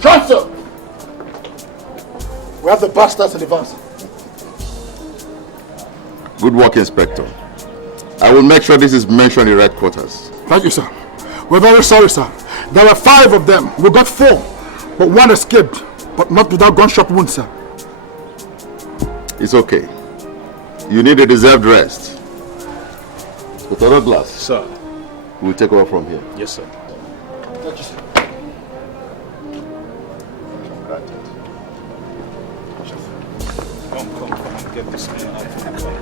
Transfer! We have the bastards in advance. Good work, Inspector. I will make sure this is mentioned in red quarters. Thank you, sir. We're very sorry, sir. There were 5 of them. We got 4, but 1 escaped, but not without gunshot wounds, sir. It's okay. You need a deserved rest. Dr. Douglas. Sir. We'll take over from here. Yes, sir. Thank you, sir. Come and get this man out from the car.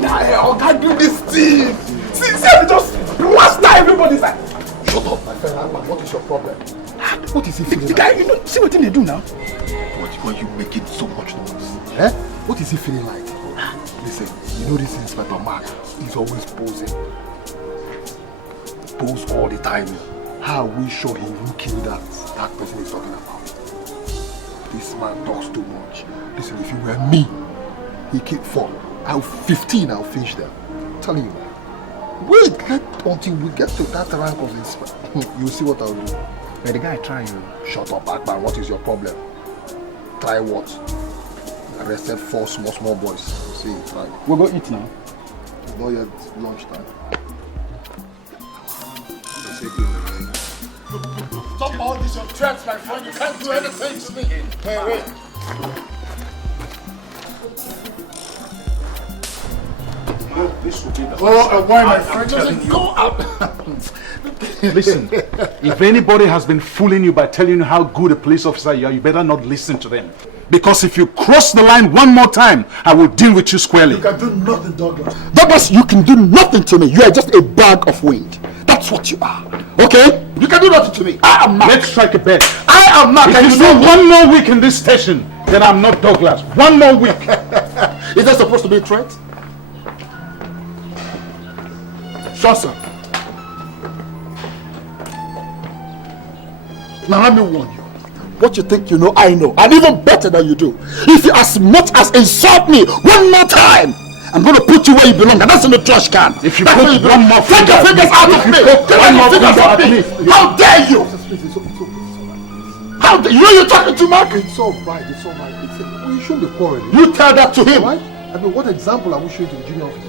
Nah, I can't do this thing. See, just plaster everybody's like. Shut up, my friend. What is your problem? What is he feeling? The guy, see what they do now? Why are you making so much noise? Eh? What is he feeling like? Listen, you know this Inspector Mark, he's always posing. Pose all the time. How are we sure he will kill that person he's talking about? This man talks too much. Listen, if you were me, he killed 4. 15, I'll finish them. I'm telling you. Wait, until we get to that rank of Inspector. You'll see what I'll do. Hey, the guy trying you. Shut up, Akbar. What is your problem? Try what? Arrested 4 small boys. See, right. We'll go eat now. It's not yet lunchtime. Stop all this your threats, my friend. You can't do anything to me. Hey, wait. This will be the why, my friend? Just go up. Listen, if anybody has been fooling you by telling you how good a police officer you are, you better not listen to them. Because if you cross the line one more time, I will deal with you squarely. You can do nothing, Douglas. Douglas, you can do nothing to me. You are just a bag of wind. That's what you are. Okay? You can do nothing to me. I am Mark. Let's strike a bet. I am Mark. If you stay one more week in this station, then I'm not Douglas. One more week. Is that supposed to be a threat? Sure, sir. Now let me warn you. What you think you know, I know. And even better than you do. If you as much as insult me one more time, I'm going to put you where you belong, and that's in the trash can. If you put one more take your fingers out of me. One more finger at me. How dare you? How dare you? You know you're talking to Mark? It's all right. It's all right. We shouldn't be quarreling. You tell that to him. Right? I mean, what example are we showing to the junior officers?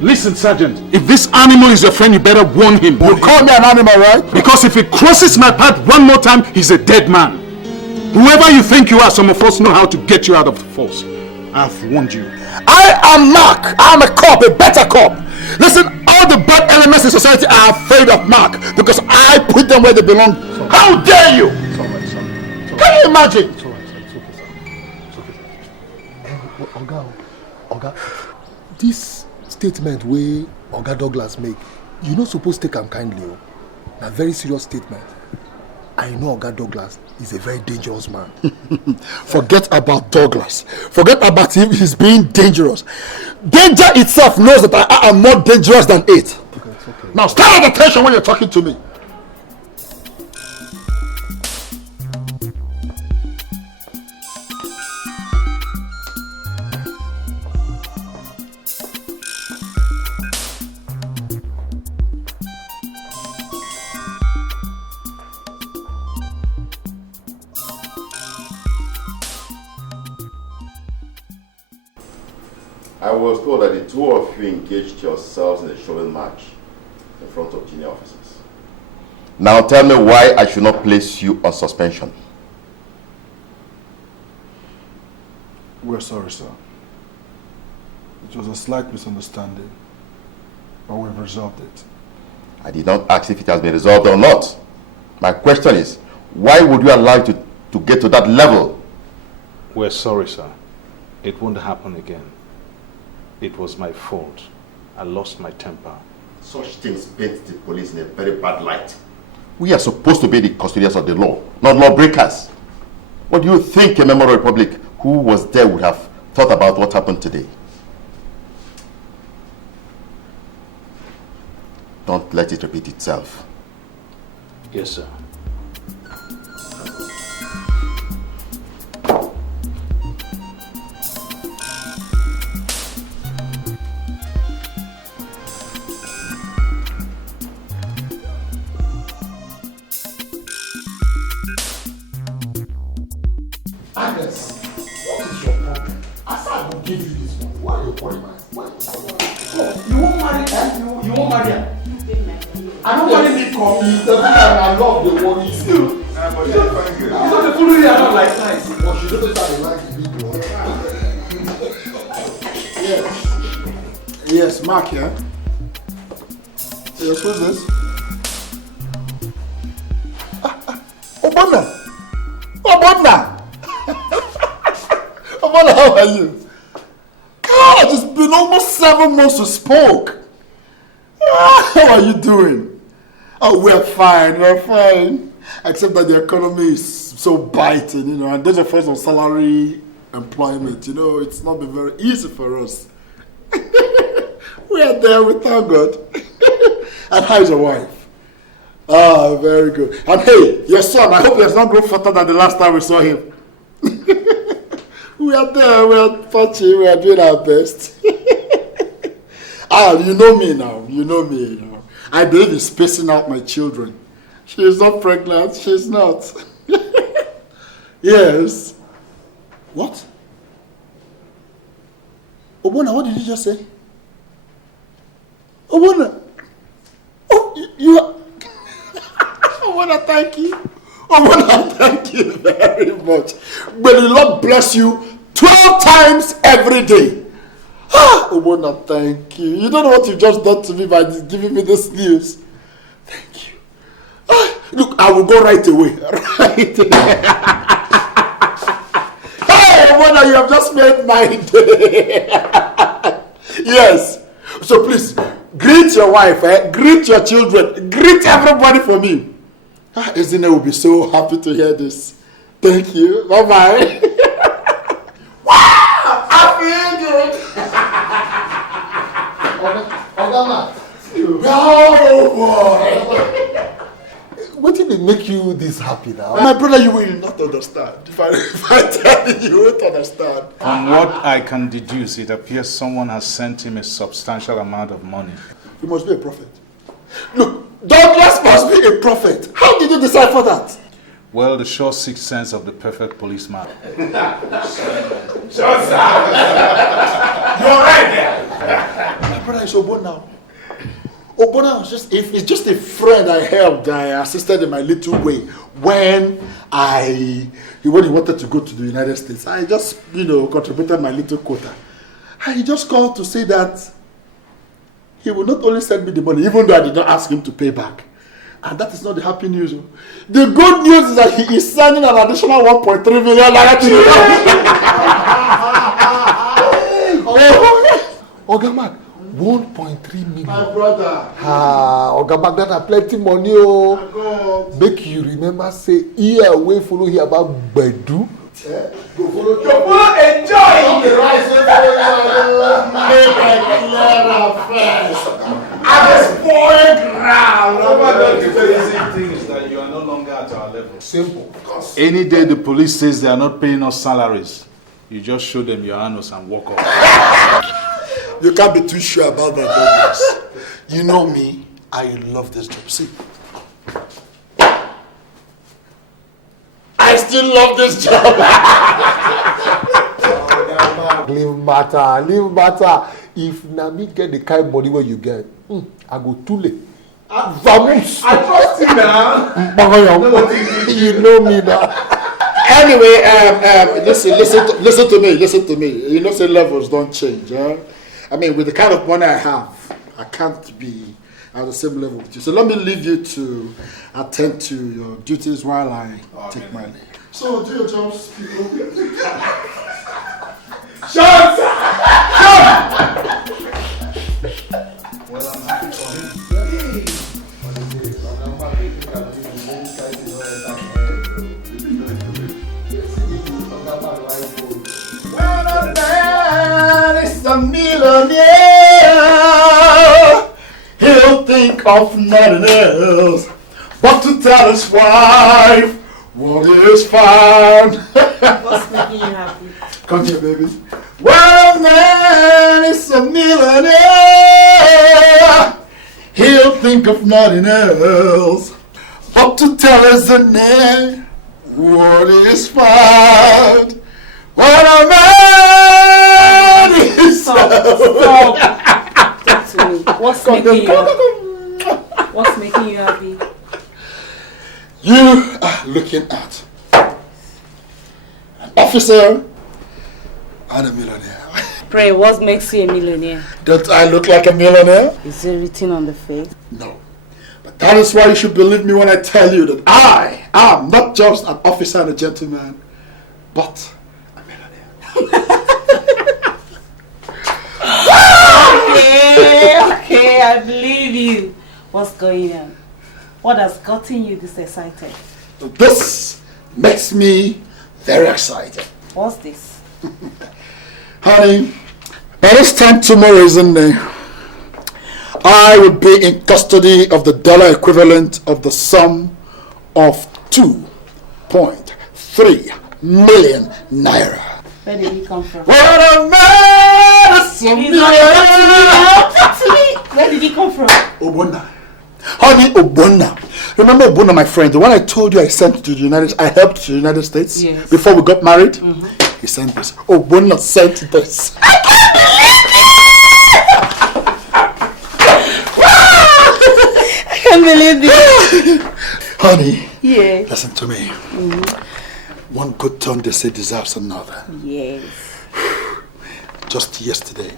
Listen, Sergeant, if this animal is your friend, you better warn him. You call me an animal, right? Because if he crosses my path one more time, he's a dead man. Whoever you think you are, some of us know how to get you out of the force. I've warned you. I am Mark. I'm a cop, a better cop. Listen, all the bad elements in society are afraid of Mark because I put them where they belong. How dare you? It's all right, son. Can you imagine? It's all right, son. It's okay, son. It's okay, son. Oga, this statement where Oga Douglas make, you not supposed to take him kindly. A very serious statement. I know Oga Douglas is a very dangerous man. Forget about Douglas. Forget about him. He's being dangerous. Danger itself knows that I am more dangerous than it. Okay, it's okay. Now stand at attention when you're talking to me. I was told that the 2 of you engaged yourselves in a showing match in front of junior officers. Now tell me why I should not place you on suspension. We're sorry, sir. It was a slight misunderstanding, but we've resolved it. I did not ask if it has been resolved or not. My question is, why would you allow it to get to that level? We're sorry, sir. It won't happen again. It was my fault. I lost my temper. Such things paint the police in a very bad light. We are supposed to be the custodians of the law, not lawbreakers. What do you think a member of the Republic who was there would have thought about what happened today? Don't let it repeat itself. Yes, sir. You won't marry her? You won't marry her? I don't want to be called. I love the one you do. It's not the fool you are not like nice. But she doesn't have a like big one. Yes. Yes, Mark, yeah? Yes, what's this? Obana! Obana! Obana, how are you? God, it's been almost 7 months we spoke. How are you doing? Oh, we're fine. Except that the economy is so biting, and those of us on salary employment, it's not been very easy for us. We are there, we thank God. And how's your wife? Ah, very good. And hey, your son, I hope he has not grown fatter than the last time we saw him. We are there, we are touching, we are doing our best. You know me now. I believe in spacing out my children. She is not pregnant, she's not. Yes. What? Obona, what did you just say? Obona! Oh, you are... Obona, thank you. Obona, thank you very much. May the Lord bless you 12 times every day. Obona, thank you. You don't know what you've just done to me by giving me this news. Thank you. Look, I will go right away. Right away. Hey, Obona, you have just made my day. Yes. So please, greet your wife, greet your children, greet everybody for me. Ezine will be so happy to hear this. Thank you. Bye-bye. Wow! I feel good. Oh boy! What did it make you this happy now? My brother, you will not understand. If I tell you, you won't understand. From what I can deduce, it appears someone has sent him a substantial amount of money. You must be a prophet. Look, Douglas must be a prophet. How did you decipher that? Well, the sure sixth sense of the perfect policeman. Sure, sir. You're right there. My brother is Obona now. Obona was it's just a friend I helped. I assisted in my little way when he wanted to go to the United States. I just, contributed my little quota. And he just called to say that he will not only send me the money, even though I did not ask him to pay back. And that is not the happy news. The good news is that he is sending an additional 1.3 million to you. Ogamak, 1.3 million. My brother. Ogamak, that are plenty money. Make you remember, say, here away follow here about Bedu. Go follow. Enjoy. The rice make a clear first. I'm a spoiled ground. The basic thing is that you are no longer at our level. Simple. Any day the police says they are not paying us salaries, you just show them your anus and walk off. You can't be too sure about that, Douglas. You know me, I love this job. See, I still love this job. Leave matter. If Nami get the kind of body where you get, I go too late. Vamos. I trust you now. You know me now. Anyway, listen to me. You know, say levels don't change. I mean, with the kind of money I have, I can't be at the same level with you. So let me leave you to attend to your duties while I take my leave. So do your jobs, people. Shut up! Well, I'm happy for him. When a man is a millionaire, he'll think of nothing else but to tell his wife what is found. What's making you happy? Come here, baby. When a man is a millionaire, he'll think of nothing else but to tell his name what is found. When a man is a Stop. Talk to me. What's making you happy? What's making you happy? You are looking at an officer and a millionaire. Pray, what makes you a millionaire? Don't I look like a millionaire? Is it written on the face? No. But that is why you should believe me when I tell you that I am not just an officer and a gentleman, but a millionaire. Okay, I believe you. What's going on? What has gotten you this excited? This makes me very excited. What's this? Honey, by this time tomorrow, isn't it? I will be in custody of the dollar equivalent of the sum of 2.3 million naira. Where did he come from? What a man! Talk to me! Where did he come from? Obona. Honey, Obona. Remember Obona, my friend, the one I told you I sent to the I helped to the United States? Yes. Before we got married? He sent this. Obona sent this. I can't believe this! Honey, Yeah. listen to me. One good turn, they say, deserves another. Yes. Just yesterday.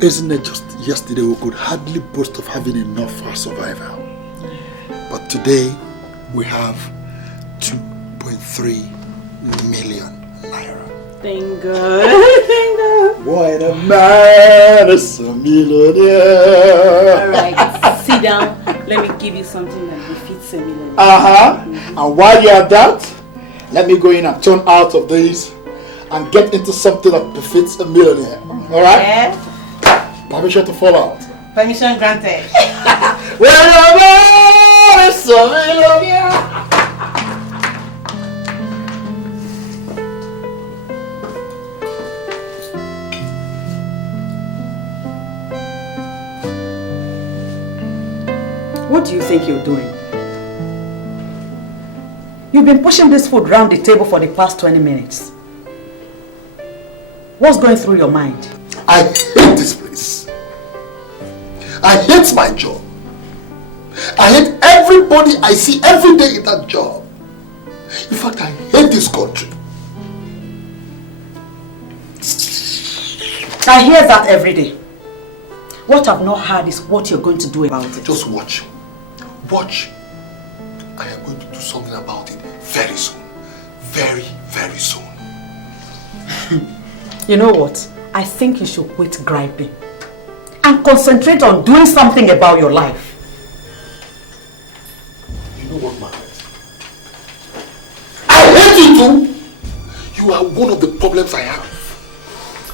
Isn't it just yesterday we could hardly boast of having enough for survival? But today we have 2.3 million naira. Thank God. Thank God. What a man is a millionaire. Alright, sit down. Let me give you something that befits a millionaire. And while you're at that, let me go in and turn out of this and get into something that befits a millionaire. Alright? Yeah. Permission to fall out. Permission granted. What a man is a millionaire. What do you think you're doing? You've been pushing this food round the table for the past 20 minutes. What's going through your mind? I hate this place. I hate my job. I hate everybody I see every day in that job. In fact, I hate this country. I hear that every day. What I've not heard is what you're going to do about it. Just watch. Watch. I am going to do something about it very soon. Very, very soon. You know what? I think you should quit griping and concentrate on doing something about your life. You know what, Margaret? I hate you too! You are one of the problems I have.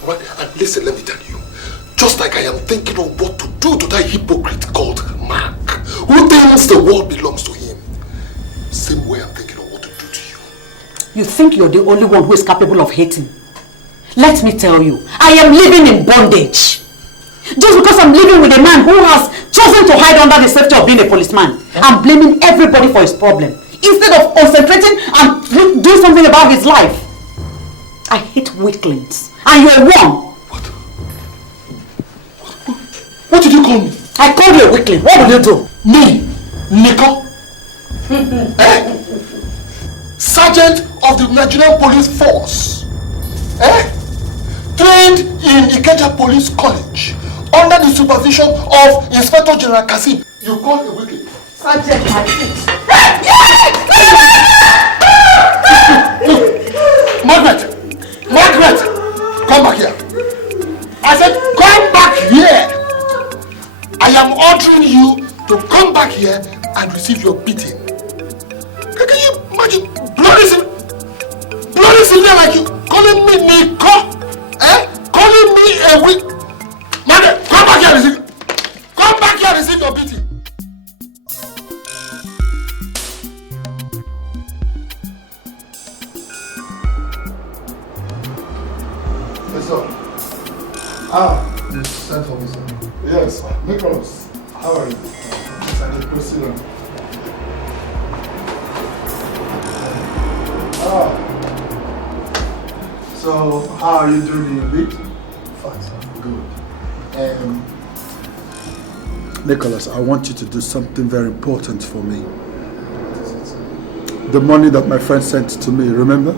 Alright? And listen, let me tell you. Just like I am thinking of what to do to that hypocrite called Mark, who thinks the world belongs to him. Same way I'm thinking of what to do to you. You think you're the only one who is capable of hating? Let me tell you, I am living in bondage. Just because I'm living with a man who has chosen to hide under the safety of being a policeman, I'm blaming everybody for his problem, instead of concentrating and doing something about his life. I hate weaklings, and you're one. What did you call me? I called you a weakling. What will you do? Me? Nico? Sergeant of the Nigerian Police Force. Trained in Ikeja Police College under the supervision of Inspector General Kasim. You call a weakling? Sergeant, I hate. Margaret! Come back here. I said, come back here. I am ordering you to come back here and receive your beating. Can you imagine bloody civilian like you calling me Nico? Calling me a weak... Margaret, come back here and receive... Come back here and receive your beating. Yes, sir. Yes, sent for me, sir. Yes, Nicholas. How are you? Yes, I did proceedings. So, how are you doing in your bit? Good. Nicholas, I want you to do something very important for me. The money that my friend sent to me, remember?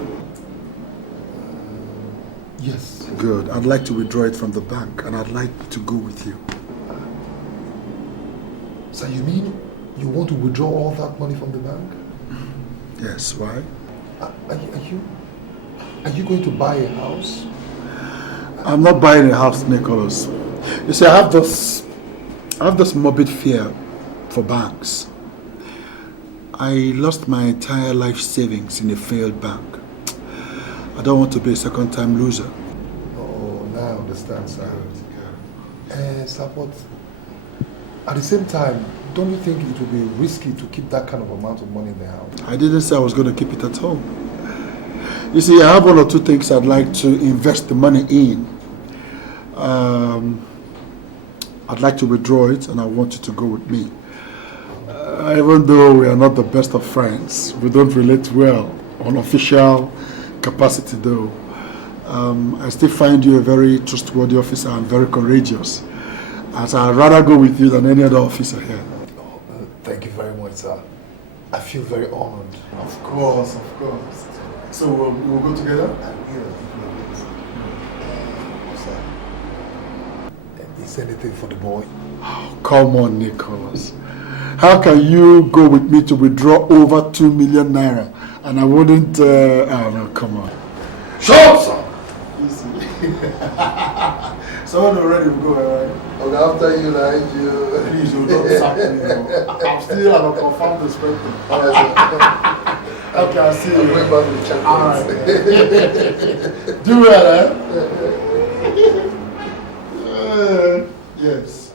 Yes. Good. I'd like to withdraw it from the bank and I'd like to go with you. So you mean you want to withdraw all that money from the bank? Yes, why? Are you going to buy a house? I'm not buying a house, Nicholas. You see, I have this morbid fear for banks. I lost my entire life savings in a failed bank. I don't want to be a second-time loser. Oh, now I understand, sir. Sir, but at the same time, don't you think it would be risky to keep that kind of amount of money in the house? I didn't say I was going to keep it at home. You see, I have one or two things I'd like to invest the money in. I'd like to withdraw it and I want you to go with me. Even though we are not the best of friends, we don't relate well on official capacity though. I still find you a very trustworthy officer and very courageous. As I'd rather go with you than any other officer here. Oh, thank you very much, sir. I feel very honored. Of course, of course. So we'll go together? Is anything for the boy? Oh, come on, Nicholas. How can you go with me to withdraw over 2 million naira and I wouldn't, oh no, come on. Shut up, sir! Easy. Someone already will go, alright? Okay, after you, like you. Please, don't sack me. I'm still an unconfirmed perspective. Okay, I'll see you. I'm going back to the check. Alright. Do well, yes.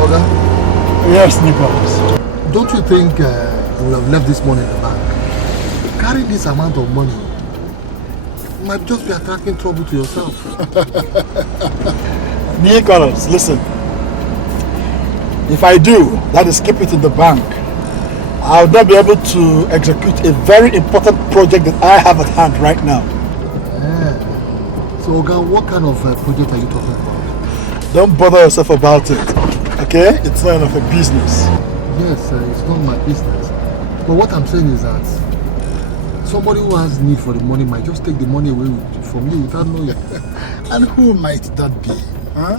Oga? Yes, Nicholas. Don't you think you would have left this money in the bank? Carrying this amount of money might just be attracting trouble to yourself. Nicholas, listen. If I do, that is keep it in the bank, I'll not be able to execute a very important project that I have at hand right now. Yeah. So, Oga, what kind of project are you talking about? Don't bother yourself about it, okay? It's none of a business. Yes, it's not my business. But what I'm saying is that somebody who has need for the money might just take the money away from you without knowing. And who might that be? Huh?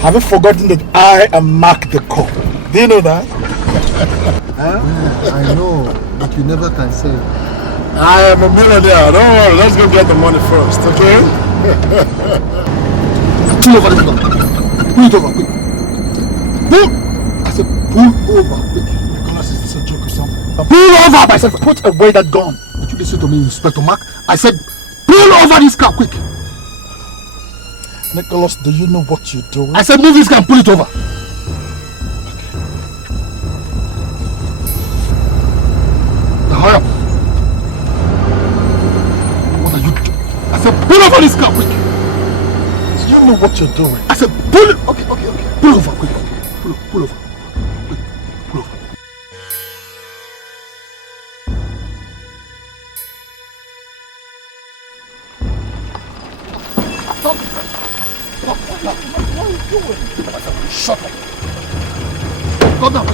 Have you forgotten that I am Mark the Cop? Do you know that? Huh? Yeah, I know, but you never can say. I am a millionaire. Don't worry, let's go get the money first, okay? Pull over this car. Pull it over, quick. Pull! I said pull over, quick. Nicholas, is this a joke or something? Pull over! I said Put away that gun. Did you listen to me, Inspector Mark? I said pull over this car, quick. Nicholas, do you know what you're doing? I said move this car and pull it over. Now hurry up. What are you doing? I said pull over this car, quick. Do you know what you're doing? I said pull it. Okay. Pull over, quick. Pull over. Quick, pull over. Stop. What are you doing? Shut up. Calm down.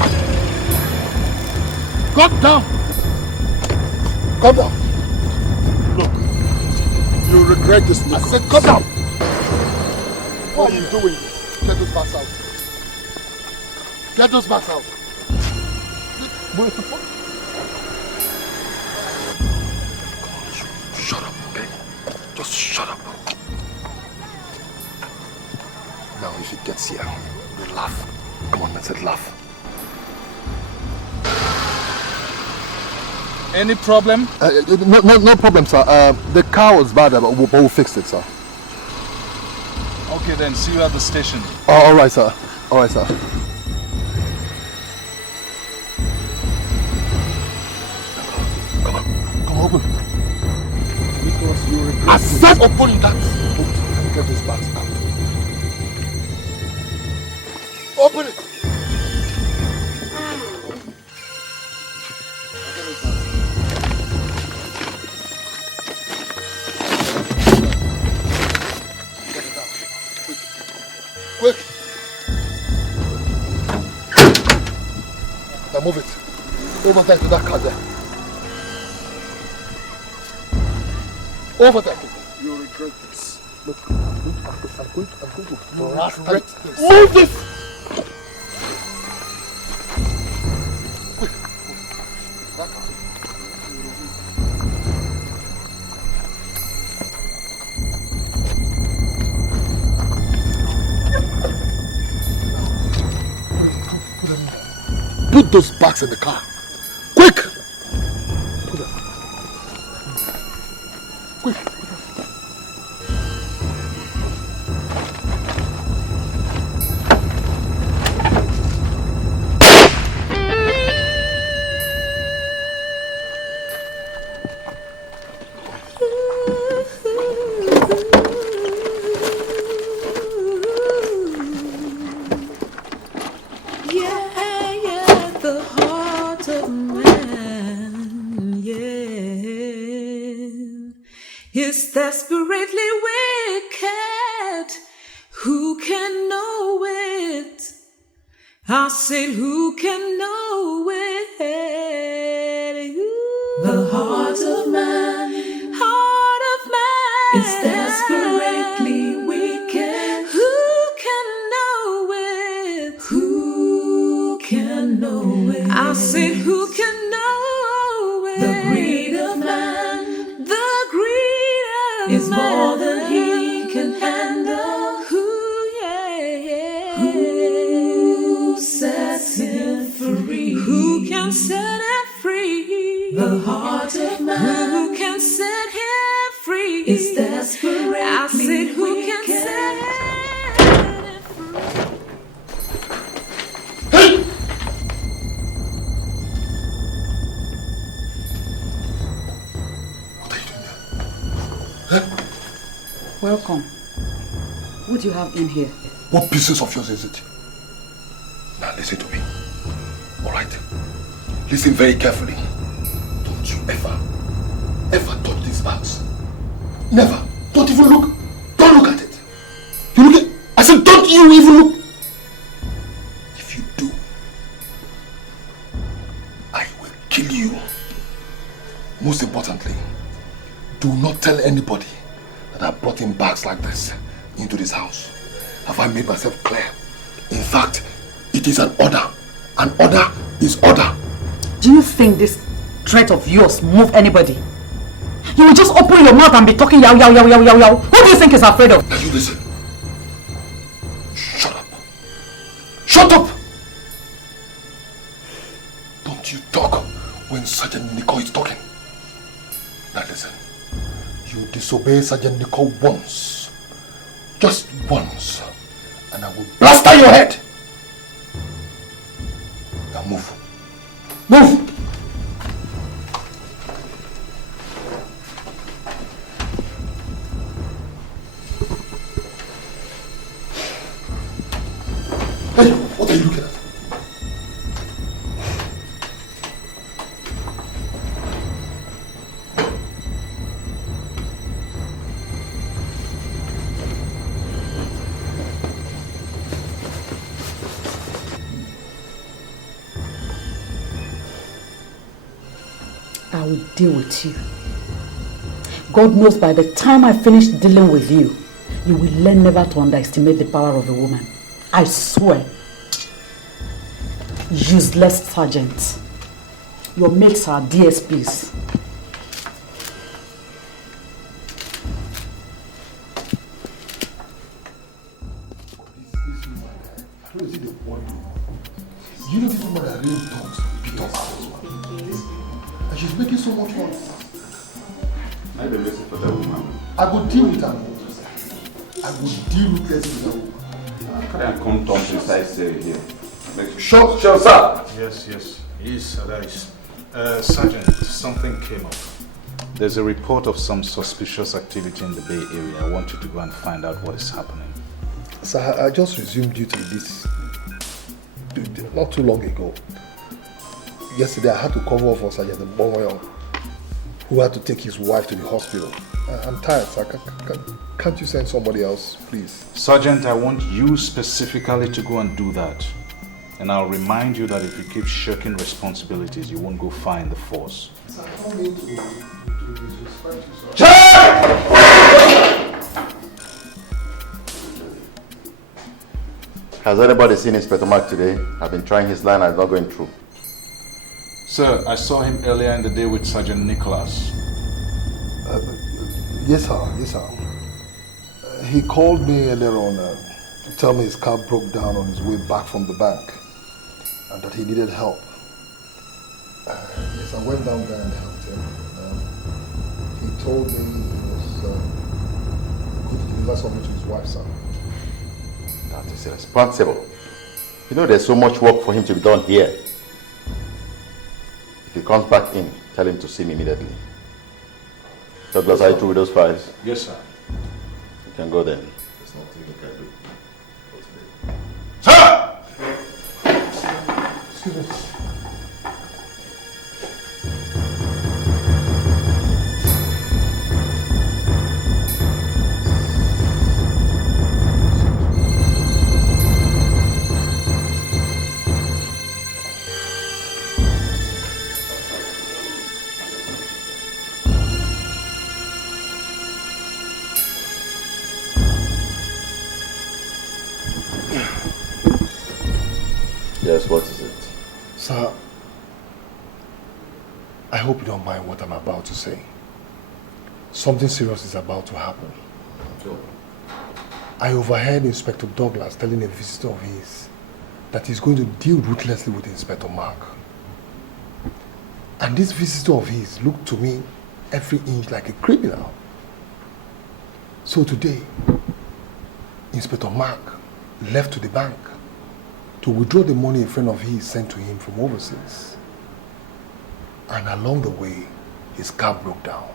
Calm down. Calm down. Look, you regret this, Nicholas. I said calm down. Why are you doing this? Get those bags out. Get those bags out. Where's the phone? Shut up, okay? Just shut up. Now if he gets here, we'll laugh. Come on, let's laugh. Any problem? No problem, sir. The car was bad, but we'll fix it, sir. Okay then, see you at the station. Oh, all right, sir. All right, sir. Come on, open. Nicholas, you regret I said open that boot and get those bags out. Open it. Quick! Now move it. Over there to that car there. Over there. You regret this. Look, I'm going to regret this. Move this! Quick. That car. Put those bags in the car. Quick! Put them. Quick. Is desperately wicked. Who can know it? I said, who can know it? The heart of man is desperately wicked. Who can know it? Who can know it? I said, who can know it? The greed of man. Is more than he can handle. Who sets him free? Who can set him free? The heart of man. Who can set him free? Is desperately I said, who can set him Welcome. What do you have in here? What business of yours is it? Now listen to me. Alright? Listen very carefully. Don't you ever touch these bags. Never. Don't even look. Don't look at it. You look at... I said don't you even look. If you do, I will kill you. Most importantly, do not tell anybody that I brought in bags like this into this house. Have I made myself clear? In fact, it is an order. An order is order. Do you think this threat of yours move anybody? You will just open your mouth and be talking yow yow yow yow yow yow. Who do you think is afraid of? Now you listen. Shut up. Shut up! Don't you talk when Sergeant Nico is talking. Now listen. You disobey Sergeant Nico once. Just once. And I will blast out your head. Now move. Move! Hey, what are you looking at? I will deal with you. God knows by the time I finish dealing with you, you will learn never to underestimate the power of a woman. I swear. Useless sergeant. Your mates are DSPs. You know this woman that really talks beat up. And she's making so much money. I don't listen for that woman. I will deal with her. I will deal with that woman. Can I come talk to inside here? Sure, sir. Yes. Yes, arise. Sergeant, something came up. There's a report of some suspicious activity in the Bay Area. I want you to go and find out what is happening. Sir, I just resumed duty this not too long ago. Yesterday I had to cover for Sergeant Bomoyo, who had to take his wife to the hospital. I'm tired, sir. Can't you send somebody else, please? Sergeant, I want you specifically to go and do that. And I'll remind you that if you keep shirking responsibilities, you won't go far in the force. Sir, I don't mean to disrespect you, sir. Has anybody seen Inspector Mark today? I've been trying his line and it's not going through. Sir, I saw him earlier in the day with Sergeant Nicholas. Yes, sir. He called me earlier on to tell me his car broke down on his way back from the bank and that he needed help. Yes, I went down there and helped him. He told me he was going to deliver something to his wife, sir. That is irresponsible. You know there's so much work for him to be done here. If he comes back in, tell him to see me immediately. Douglas, are you through with those files? Yes, sir. You can go then. There's nothing you can do. Sir! Excuse me. Yes, what is it? Sir, I hope you don't mind what I'm about to say. Something serious is about to happen. Sure. I overheard Inspector Douglas telling a visitor of his that he's going to deal ruthlessly with Inspector Mark. And this visitor of his looked to me every inch like a criminal. So today, Inspector Mark left to the bank to withdraw the money a friend of his sent to him from overseas. And along the way, his car broke down.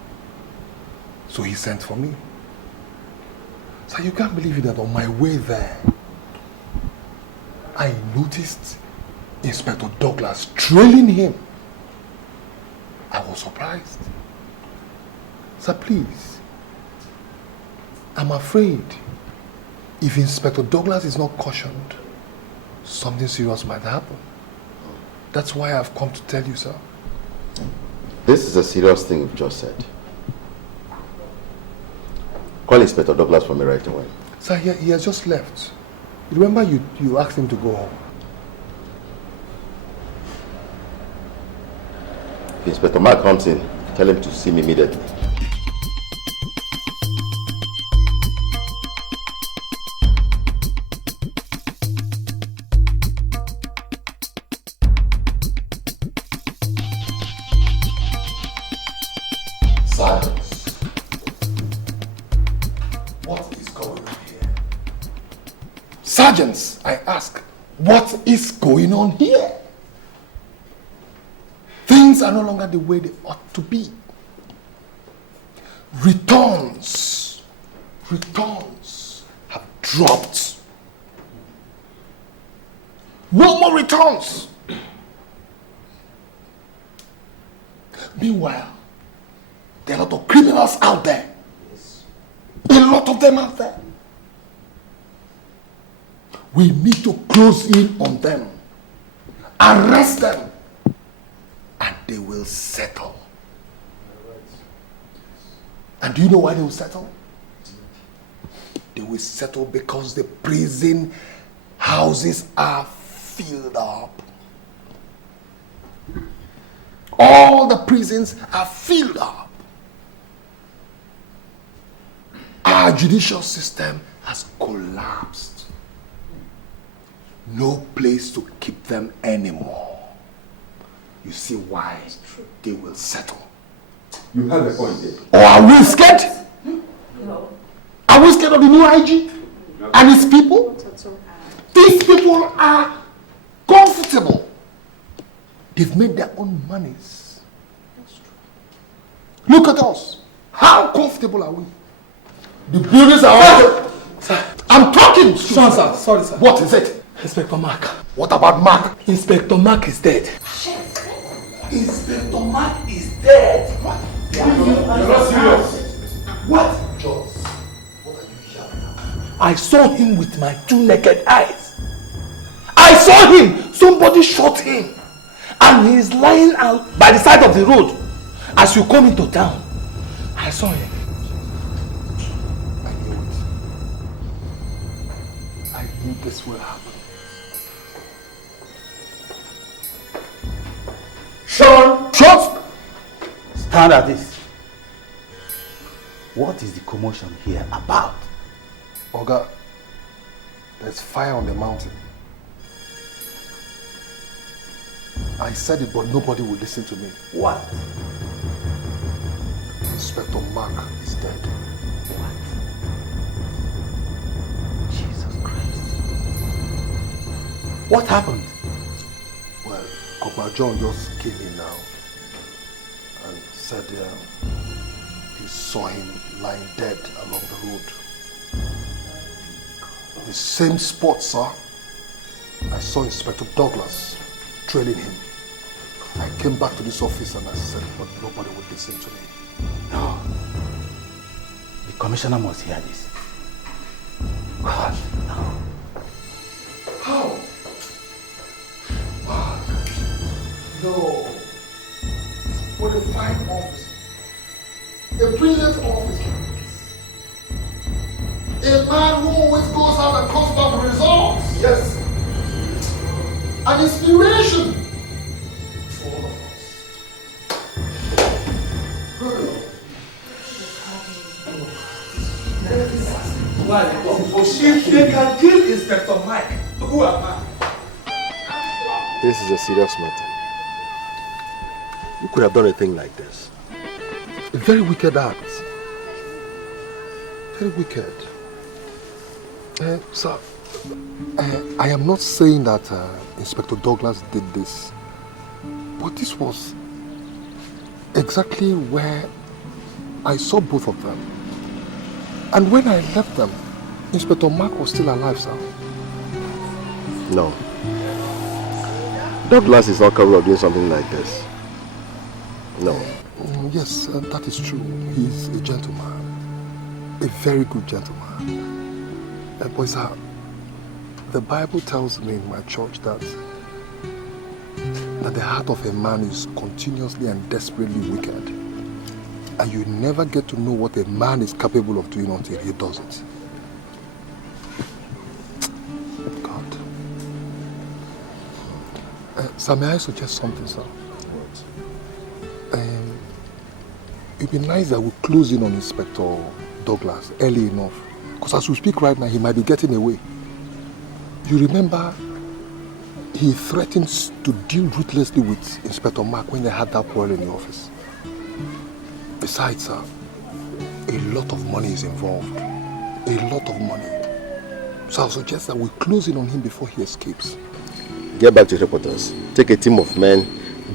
So he sent for me. Sir, you can't believe it that on my way there, I noticed Inspector Douglas trailing him. I was surprised. Sir, please. I'm afraid if Inspector Douglas is not cautioned, something serious might happen. That's why I've come to tell you, sir. This is a serious thing you've just said. Call Inspector Douglas for me right away. Sir, he has just left. Remember you asked him to go home. If Inspector Mark comes in, tell him to see me immediately. Silence. What is going on here? Sergeants, I ask, what is going on here? Things are no longer the way they ought to be. Returns have dropped. No more returns. Meanwhile, there are a lot of criminals out there. Yes. A lot of them out there. We need to close in on them, arrest them, and they will settle. And do you know why they will settle? They will settle because the prison houses are filled up. All the prisons are filled up. Our judicial system has collapsed. No place to keep them anymore. You see why they will settle. You have a point there. Or are we scared? No. Are we scared of the new IG and his people? These people are comfortable. They've made their own monies. Look at us. How comfortable are we? The buildings are all... Sir. I'm talking. Sean, sir. Sorry, sir. What is it? Inspector Mark. What about Mark? Inspector Mark is dead. Inspector Mark is dead. What? You're not serious. What? Jones, what are you yelling at? I saw him with my 2 naked eyes. I saw him. Somebody shot him. And he's lying out by the side of the road. As you come into town, I saw him. I knew it. I knew this will happen. Sean! Shut! Stand at this. What is the commotion here about? Oga, there's fire on the mountain. I said it, but nobody will listen to me. What? Inspector Mark is dead. What? Jesus Christ. What happened? Well, Corporal John just came in now and said he saw him lying dead along the road. The same spot, sir. I saw Inspector Douglas trailing him. I came back to this office and I said, but nobody would listen to me. No. The commissioner must hear this. God, no. How? Mark. No. What a fine officer. A brilliant officer. A man who always goes out and comes back with results. Yes. An inspiration for all of us. If they can kill Inspector Mike, who am I? This is a serious matter. You could have done a thing like this. A very wicked act. Very wicked. Sir, I am not saying that Inspector Douglas did this, but this was exactly where I saw both of them. And when I left them, Inspector Mark was still alive, sir. No. Douglas is not capable of doing something like this. No. Yes, that is true. He's a gentleman. A very good gentleman. But sir, the Bible tells me in my church that the heart of a man is continuously and desperately wicked. And you never get to know what a man is capable of doing until he does it. God. Sir, may I suggest something, sir? It'd be nice that we close in on Inspector Douglas early enough. Because as we speak right now, he might be getting away. You remember, he threatened to deal ruthlessly with Inspector Mark when they had that quarrel in the office. Besides, sir, a lot of money is involved. A lot of money. So I'll suggest that we close in on him before he escapes. Get back to reporters. Take a team of men.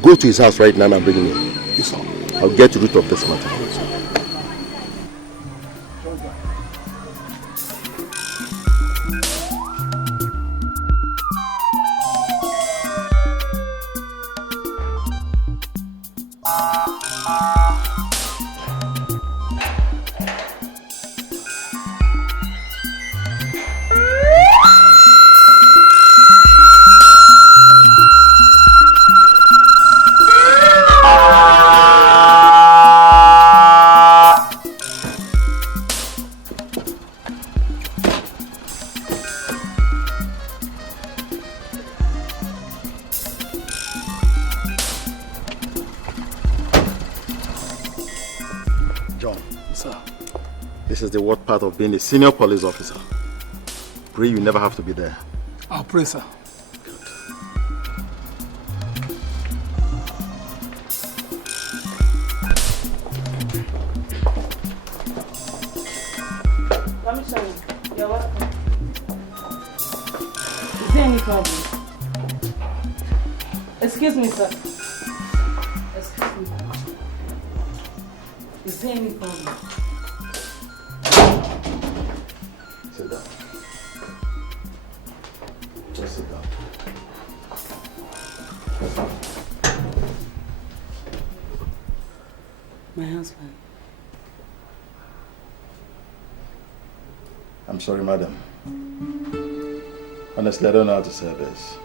Go to his house right now and bring him in. Yes, sir. I'll get to the root of this matter. This is the worst part of being a senior police officer. Pray you never have to be there. I'll pray, sir. Commissioner, you're welcome. Is there any problem? Excuse me, sir. Excuse me. Is there any problem? Sit down. Just sit down. My husband. I'm sorry, madam. Honestly, I don't know how to say this.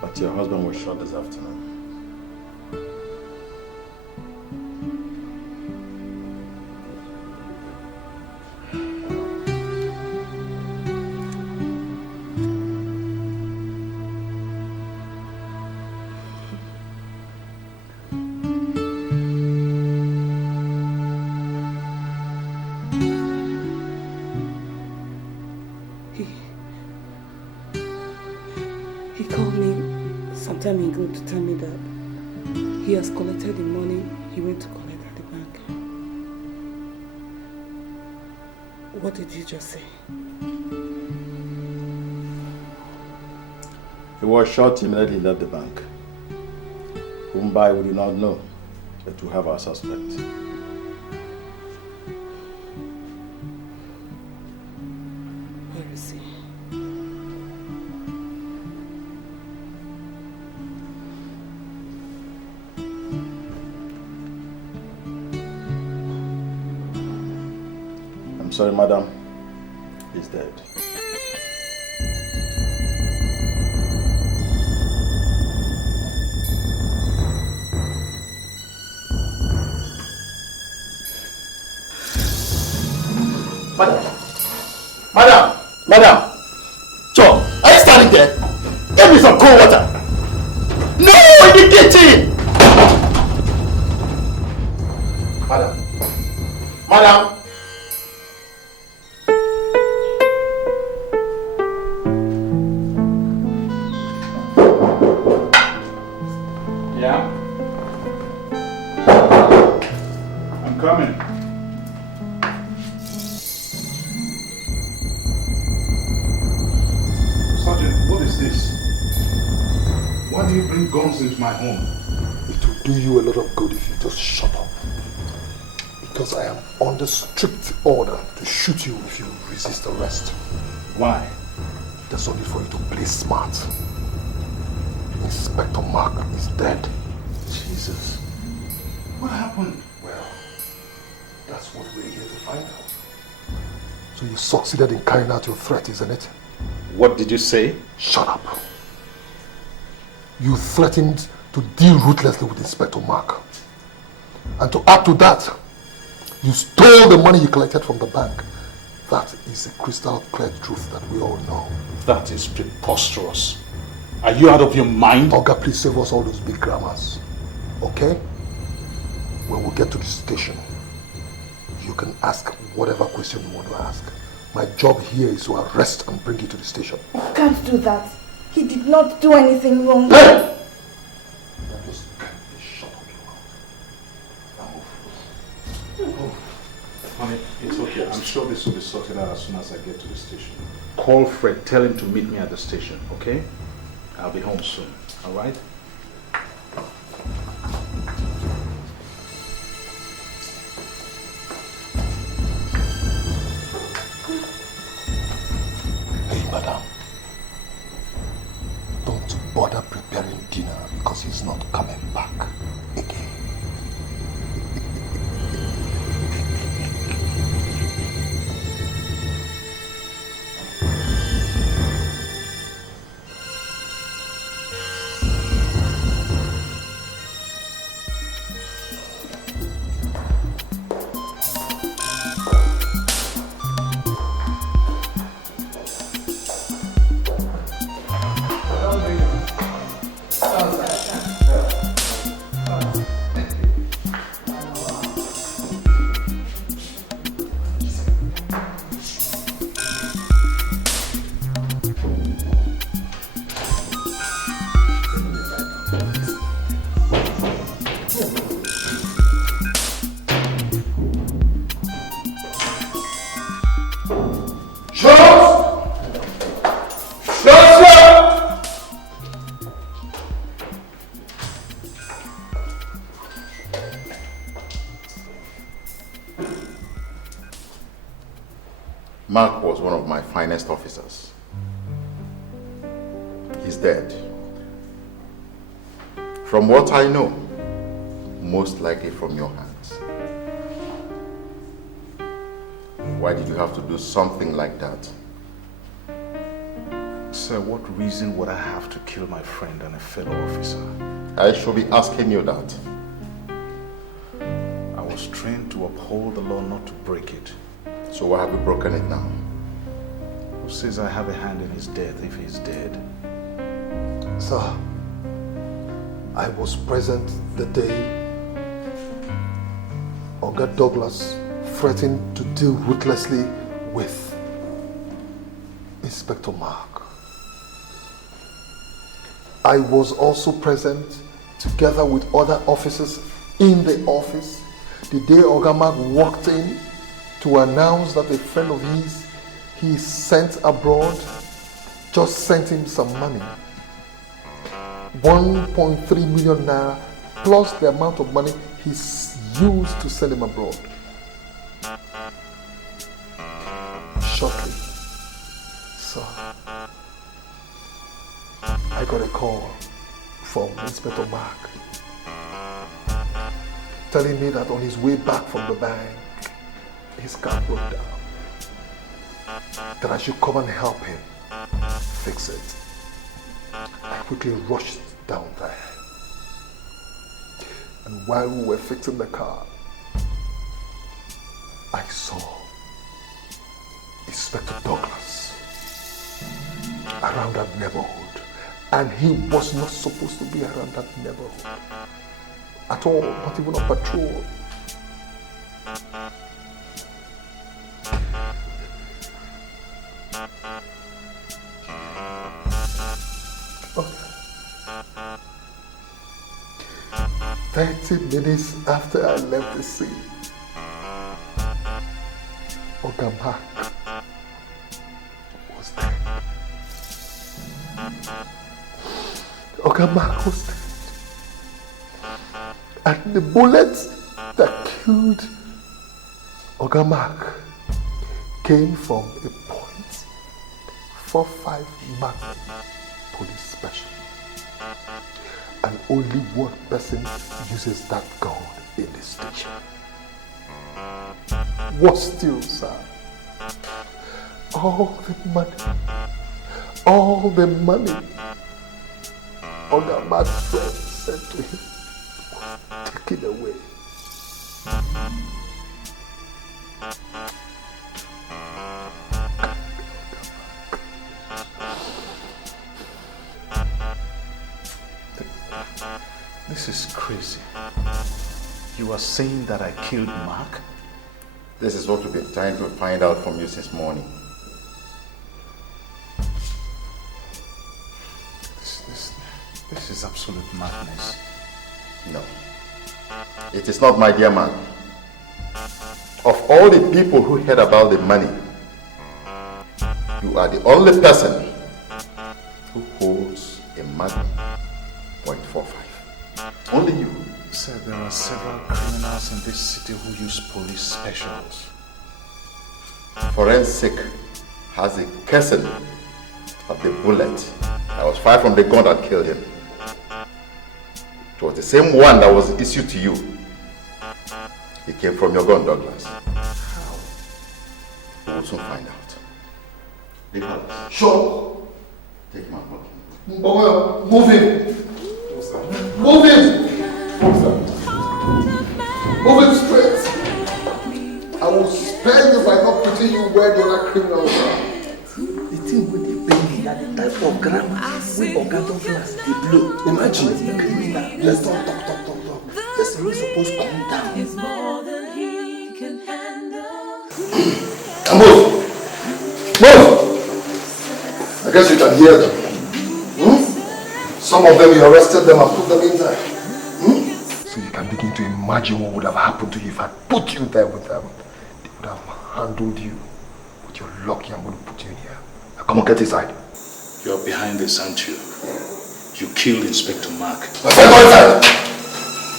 But your husband was shot this afternoon. To tell me that he has collected the money he went to collect at the bank. What did you just say? He was shot immediately he left the bank. Whom by we do not know, but we have our suspect. Where is he? Sorry, madam. He's dead. Madam! Madam! Madam! Joe, are you standing there? Give me some cold water! No! In the kitchen! Madam! Madam! Guns into my home. It will do you a lot of good if you just shut up. Be Because I am under strict order to shoot you if you resist arrest. Why? There's no need for you to play smart. Inspector Mark is dead. Jesus. What happened? Well, that's what we're here to find out. So you succeeded in carrying out your threat, isn't it? What did you say? Shut up. You threatened to deal ruthlessly with Inspector Mark. And to add to that, you stole the money you collected from the bank. That is a crystal clear truth that we all know. That is preposterous. Are you out of your mind? Oga, please save us all those big grammars. Okay? When we get to the station, you can ask whatever question you want to ask. My job here is to arrest and bring you to the station. You can't do that. He did not do anything wrong. Hey! Now just shut up your mouth. Honey, it's okay. I'm sure this will be sorted out as soon as I get to the station. Call Fred. Tell him to meet me at the station, okay? I'll be home soon, all right? Hey, madam. Don't bother preparing dinner because he's not coming back again. Mark was one of my finest officers. He's dead. From what I know, most likely from your hands. Why did you have to do something like that? Sir, what reason would I have to kill my friend and a fellow officer? I should be asking you that. I was trained to uphold the law, not to break it. So why have you broken it now? Who says I have a hand in his death if he's dead? Sir, I was present the day Oga Douglas threatened to deal ruthlessly with Inspector Mark. I was also present together with other officers in the office the day Oga Mark walked in to announce that a friend of his he sent abroad just sent him some money. 1.3 million naira plus the amount of money he's used to send him abroad. Shortly, sir, I got a call from Inspector Mark telling me that on his way back from the bank, his car broke down. That I should come and help him fix it. I quickly rushed down there. And while we were fixing the car, I saw Inspector Douglas around that neighborhood. And he was not supposed to be around that neighborhood at all, not even on patrol. Okay. 30 minutes after I left the scene, Oga Mark was dead. Oga Mark was dead. And the bullet that killed Oga Mark came from a .45 Magnum police special. And only one person uses that gun in the station. What still, sir? All the money Oga Mark's friend sent to him was taken away. This is crazy. You are saying that I killed Mark? This is what we've been trying to find out from you since morning. This is absolute madness. No. It is not, my dear man. Of all the people who heard about the money, you are the only person who holds a Magnum .45. Only you. Sir, there are several criminals in this city who use police specials. Forensic has a casing of the bullet that was fired from the gun that killed him. It was the same one that was issued to you. It came from your gun, Douglas. How? We will soon find out. Nicholas. Sure. Take him out. Move him. Move him. Move him straight. I will spare you by not putting you where the other criminals are. The thing with the baby and the type of grammar with Oga Douglas, the blue. Imagine the criminal. Let's talk. This is supposed to calm down. Move! I guess you can hear them. Some of them, you arrested them and put them in there. So you can begin to imagine what would have happened to you if I put you there with them. They would have handled you. But you're lucky I'm going to put you in here. Now come on, get inside. You're behind this, aren't you? You killed Inspector Mark. My friend, go inside!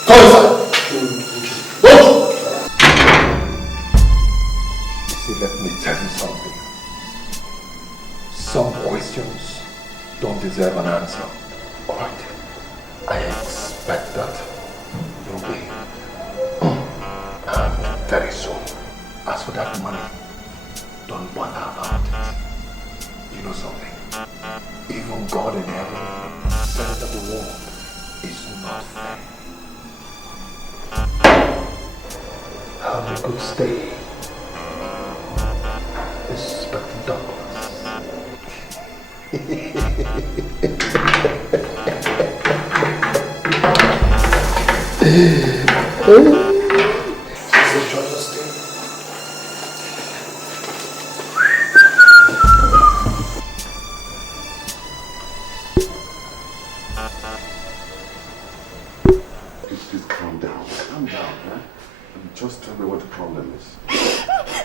Go inside! Go! See, let me tell you something. Some questions don't deserve an answer. Alright? I expect that you'll be. And very soon. As for that money, don't bother about it. You know something? Even God in heaven said that the world is not fair. Have a good stay, Inspector Douglas. Please calm down. Calm down, huh? Just tell me what the problem is.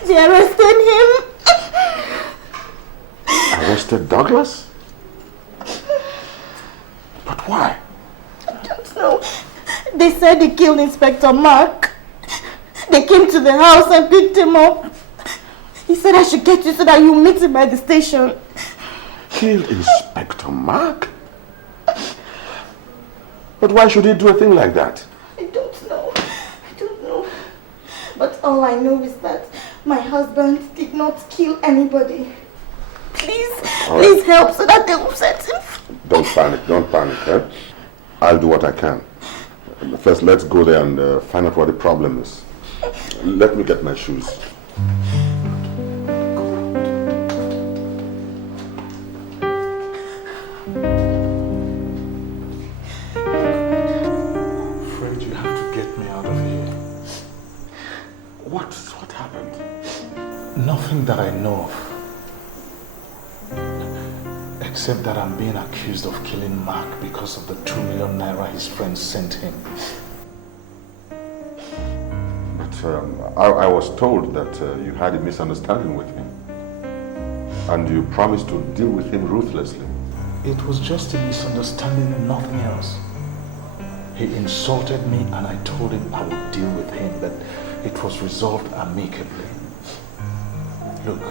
They arrested him. Arrested Douglas? But why? I don't know. They said he killed Inspector Mark. They came to the house and picked him up. He said I should get you so that you meet him at the station. Killed Inspector Mark? But why should he do a thing like that? I don't know. But all I know is that my husband did not kill anybody. Please help so that they will set him. Don't panic, eh? I'll do what I can. First, let's go there and find out what the problem is. Let me get my shoes. Fred, you have to get me out of here. What happened? Nothing that I know of. Except that I'm being accused of killing Mark because of the 2 million naira his friends sent him. But I was told that you had a misunderstanding with him. And you promised to deal with him ruthlessly. It was just a misunderstanding and nothing else. He insulted me and I told him I would deal with him, but it was resolved amicably. Look,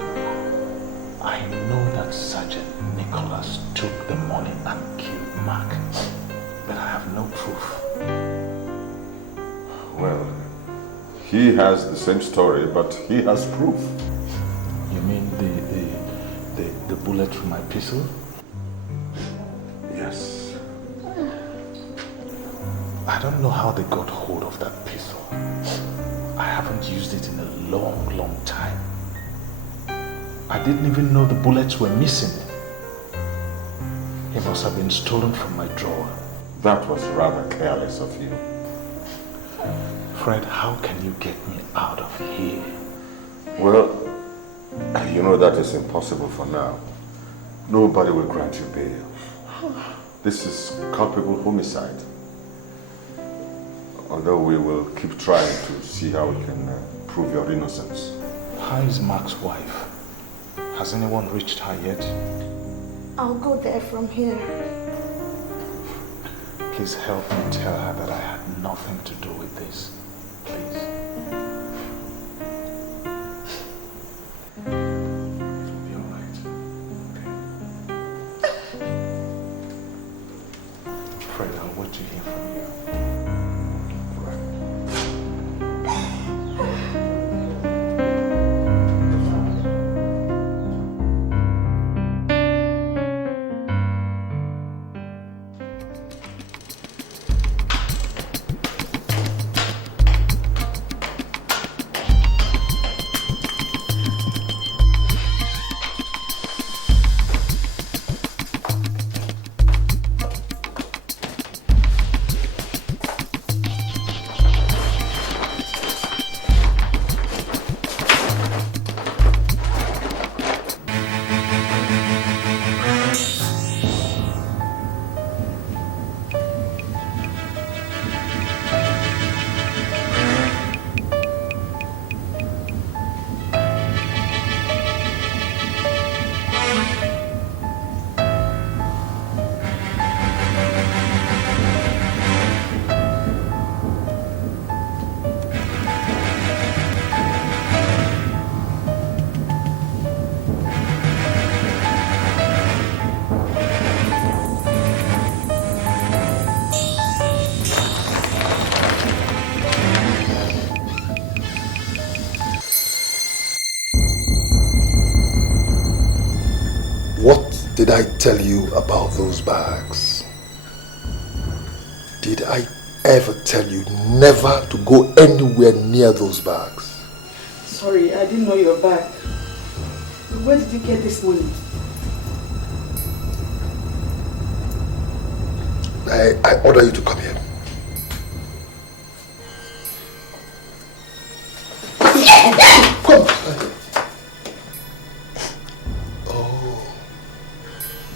I know that Sergeant Nicholas took the money and killed Mark, but I have no proof. Well, he has the same story, but he has proof. You mean the bullet from my pistol? Yes. I don't know how they got hold of that pistol. I haven't used it in a long, long time. I didn't even know the bullets were missing. It must have been stolen from my drawer. That was rather careless of you. Fred, how can you get me out of here? Well, you know that is impossible for now. Nobody will grant you bail. This is culpable homicide. Although we will keep trying to see how we can prove your innocence. How is Mark's wife? Has anyone reached her yet? I'll go there from here. Please help me tell her that I had nothing to do with this. Please. It will be all right. Okay. Fred, I'll wait to hear from you. Did I tell you about those bags? Did I ever tell you never to go anywhere near those bags? Sorry, I didn't know you were back. Where did you get this money? I order you to come here. Come.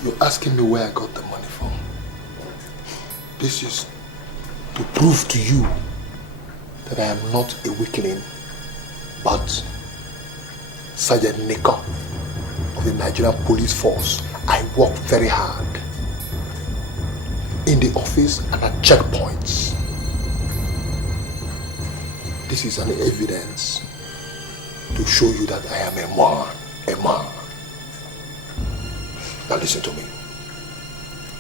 You're asking me where I got the money from. This is to prove to you that I am not a weakling, but Sergeant Nicholas of the Nigerian Police Force. I work very hard in the office and at checkpoints. This is an evidence to show you that I am a man. Now listen to me.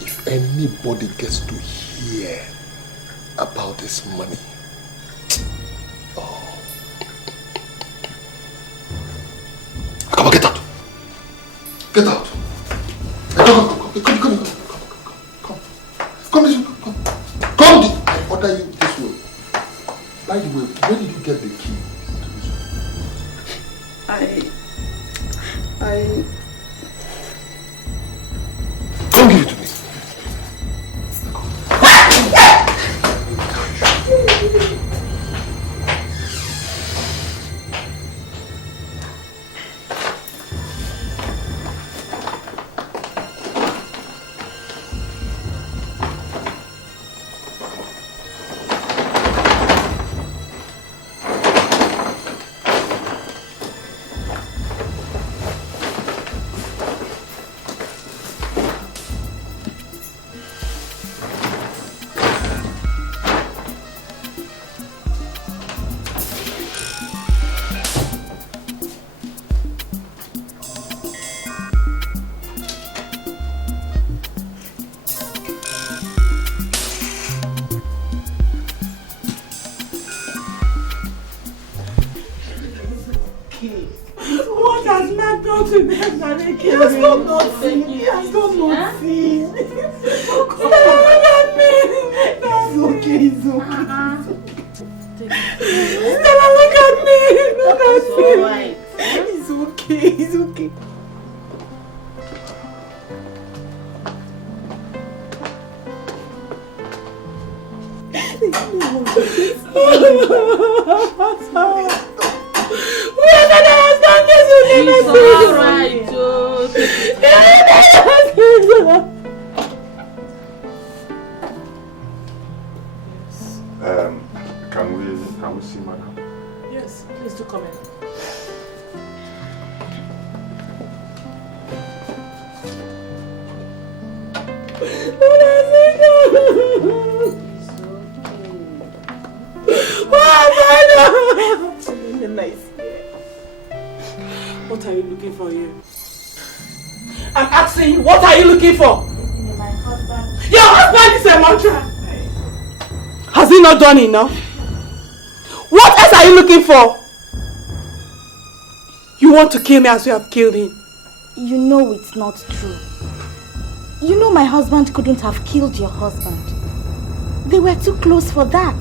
If anybody gets to hear about this money, come on, get out. Get out. Come. I order you this way. By the way, where did you get the key to this one? Come give it to me. to them that they killed me. He has done nothing. He has done nothing. Look at me. It's okay, it's okay. Stella, look at me. Look at me. It's okay, it's okay. Can we see madam? Yes, please do come in. What are you looking for here? I'm asking you, what are you looking for? My husband. Your husband is a murderer! Has he not done enough? What else are you looking for? You want to kill me as you have killed him? You know it's not true. You know my husband couldn't have killed your husband. They were too close for that.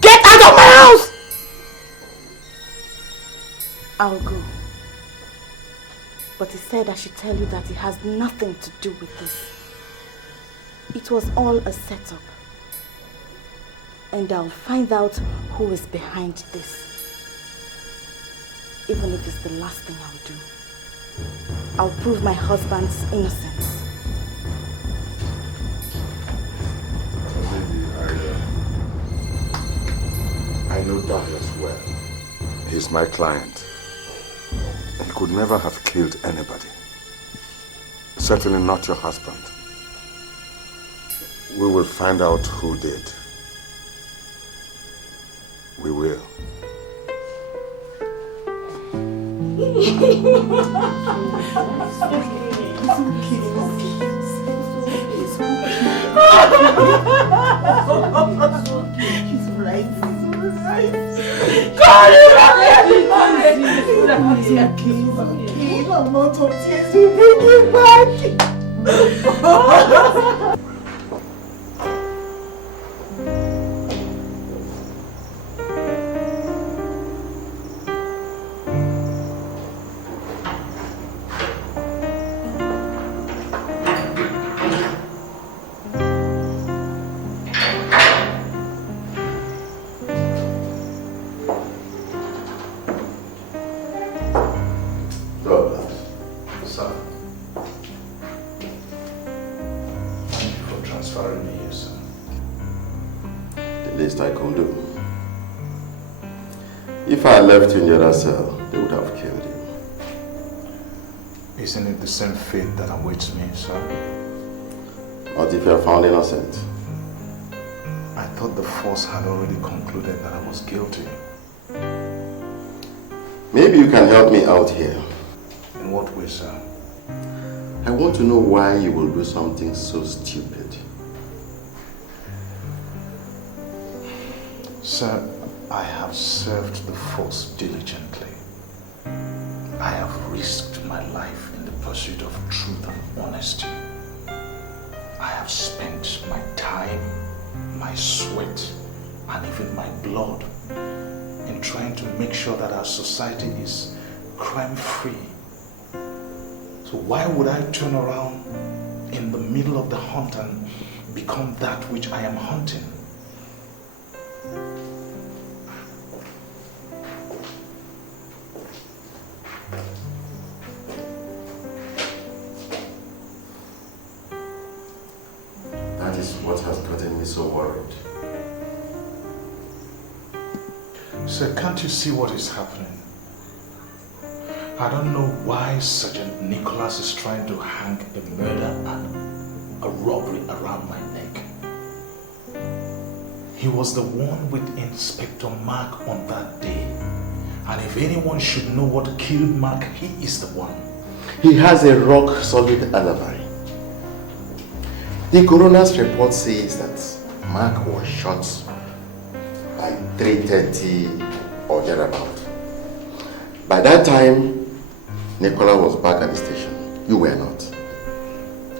Get out of my house! I'll go. But he said I should tell you that it has nothing to do with this. It was all a setup. And I'll find out who is behind this. Even if it's the last thing I'll do. I'll prove my husband's innocence. I know Douglas well. He's my client. He could never have killed anybody. Certainly not your husband. We will find out who did. We will. He's right. God, it's okay. I'm not of tears to bring you back. If I left you in the other cell, they would have killed you. Isn't it the same fate that awaits me, sir? What if you are found innocent? I thought the force had already concluded that I was guilty. Maybe you can help me out here. In what way, sir? I want to know why you will do something so stupid. Sir, I have served the force diligently. I have risked my life in the pursuit of truth and honesty. I have spent my time, my sweat, and even my blood in trying to make sure that our society is crime-free. So why would I turn around in the middle of the hunt and become that which I am hunting? That is what has gotten me so worried. Sir, can't you see what is happening? I don't know why Sergeant Nicholas is trying to hang a murder and a robbery around my neck. He was the one with Inspector Mark on that day. And if anyone should know what killed Mark, he is the one. He has a rock-solid alibi. The coroner's report says that Mark was shot by 3:30 or thereabout. By that time, Nicholas was back at the station. You were not.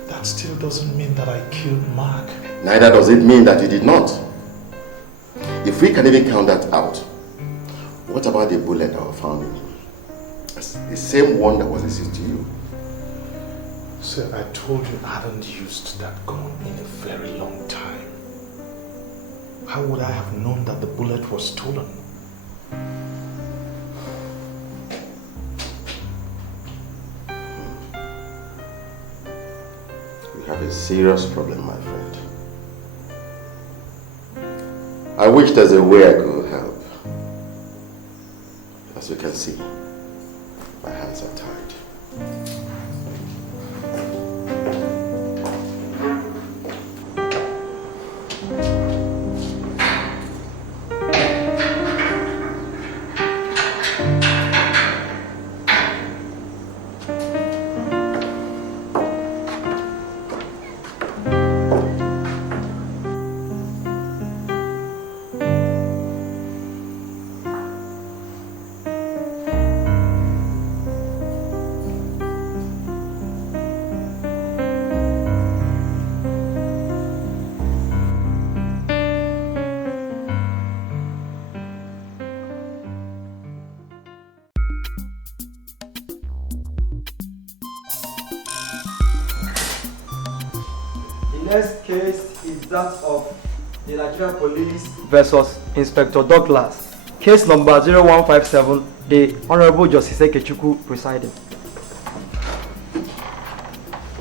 That still doesn't mean that I killed Mark. Neither does it mean that you did not. If we can even count that out, what about the bullet that was found in him? It's the same one that was assisted to you. Sir, I told you I hadn't used that gun in a very long time. How would I have known that the bullet was stolen? We have a serious problem, my friend. I wish there's a way I could help. As you can see, my hands are tied. Next case is that of the Nigerian Police versus Inspector Douglas. Case number 0157, the Honorable Justice Ekechukwu presiding.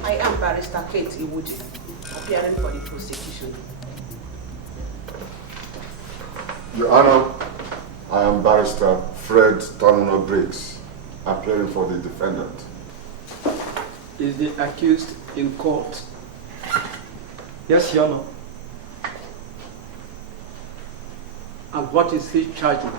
I am Barrister Kate Iwuji, appearing for the prosecution. Your Honor, I am Barrister Fred Tonono Briggs, appearing for the defendant. Is the accused in court? Yes, Your Honor. And what is he charged with?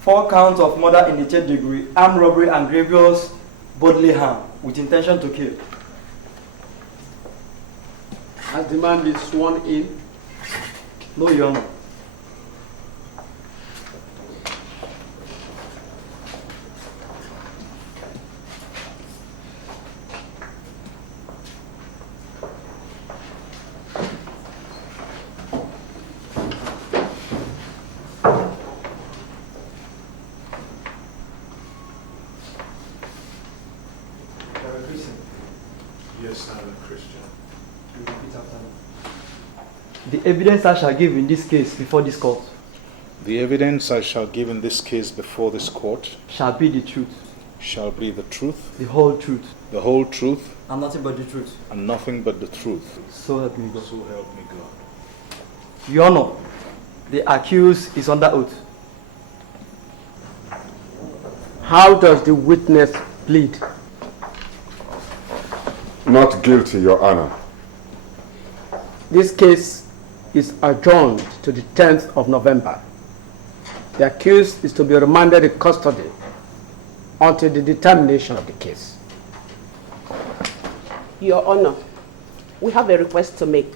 4 counts of murder in the 3rd degree, armed robbery and grievous bodily harm with intention to kill. Has the man been sworn in? No, Your Honor. The evidence I shall give in this case before this court The evidence I shall give in this case before this court shall be the truth, shall be the truth, the whole truth, the whole truth, and nothing but the truth. and nothing but the truth. So help me God. So help me God. Your Honor, the accused is under oath. How does the witness plead? Not guilty, Your Honor. This case is adjourned to the 10th of November. The accused is to be remanded in custody until the determination of the case. Your Honor, we have a request to make.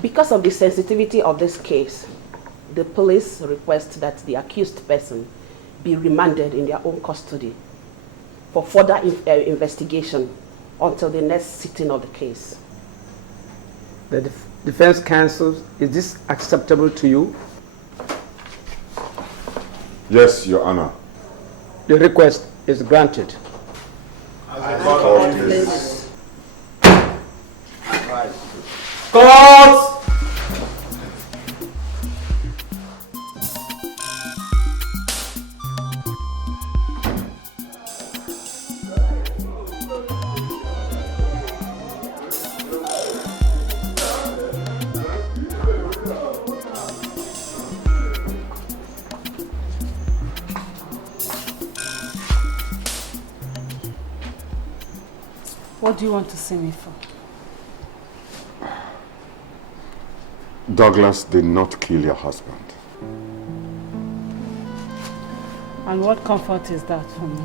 Because of the sensitivity of this case, the police request that the accused person be remanded in their own custody for further investigation until the next sitting of the case. The defense counsel, is this acceptable to you? Yes, Your Honor. The request is granted. Court is... Court! What do you want to see me for? Douglas did not kill your husband. And what comfort is that for me?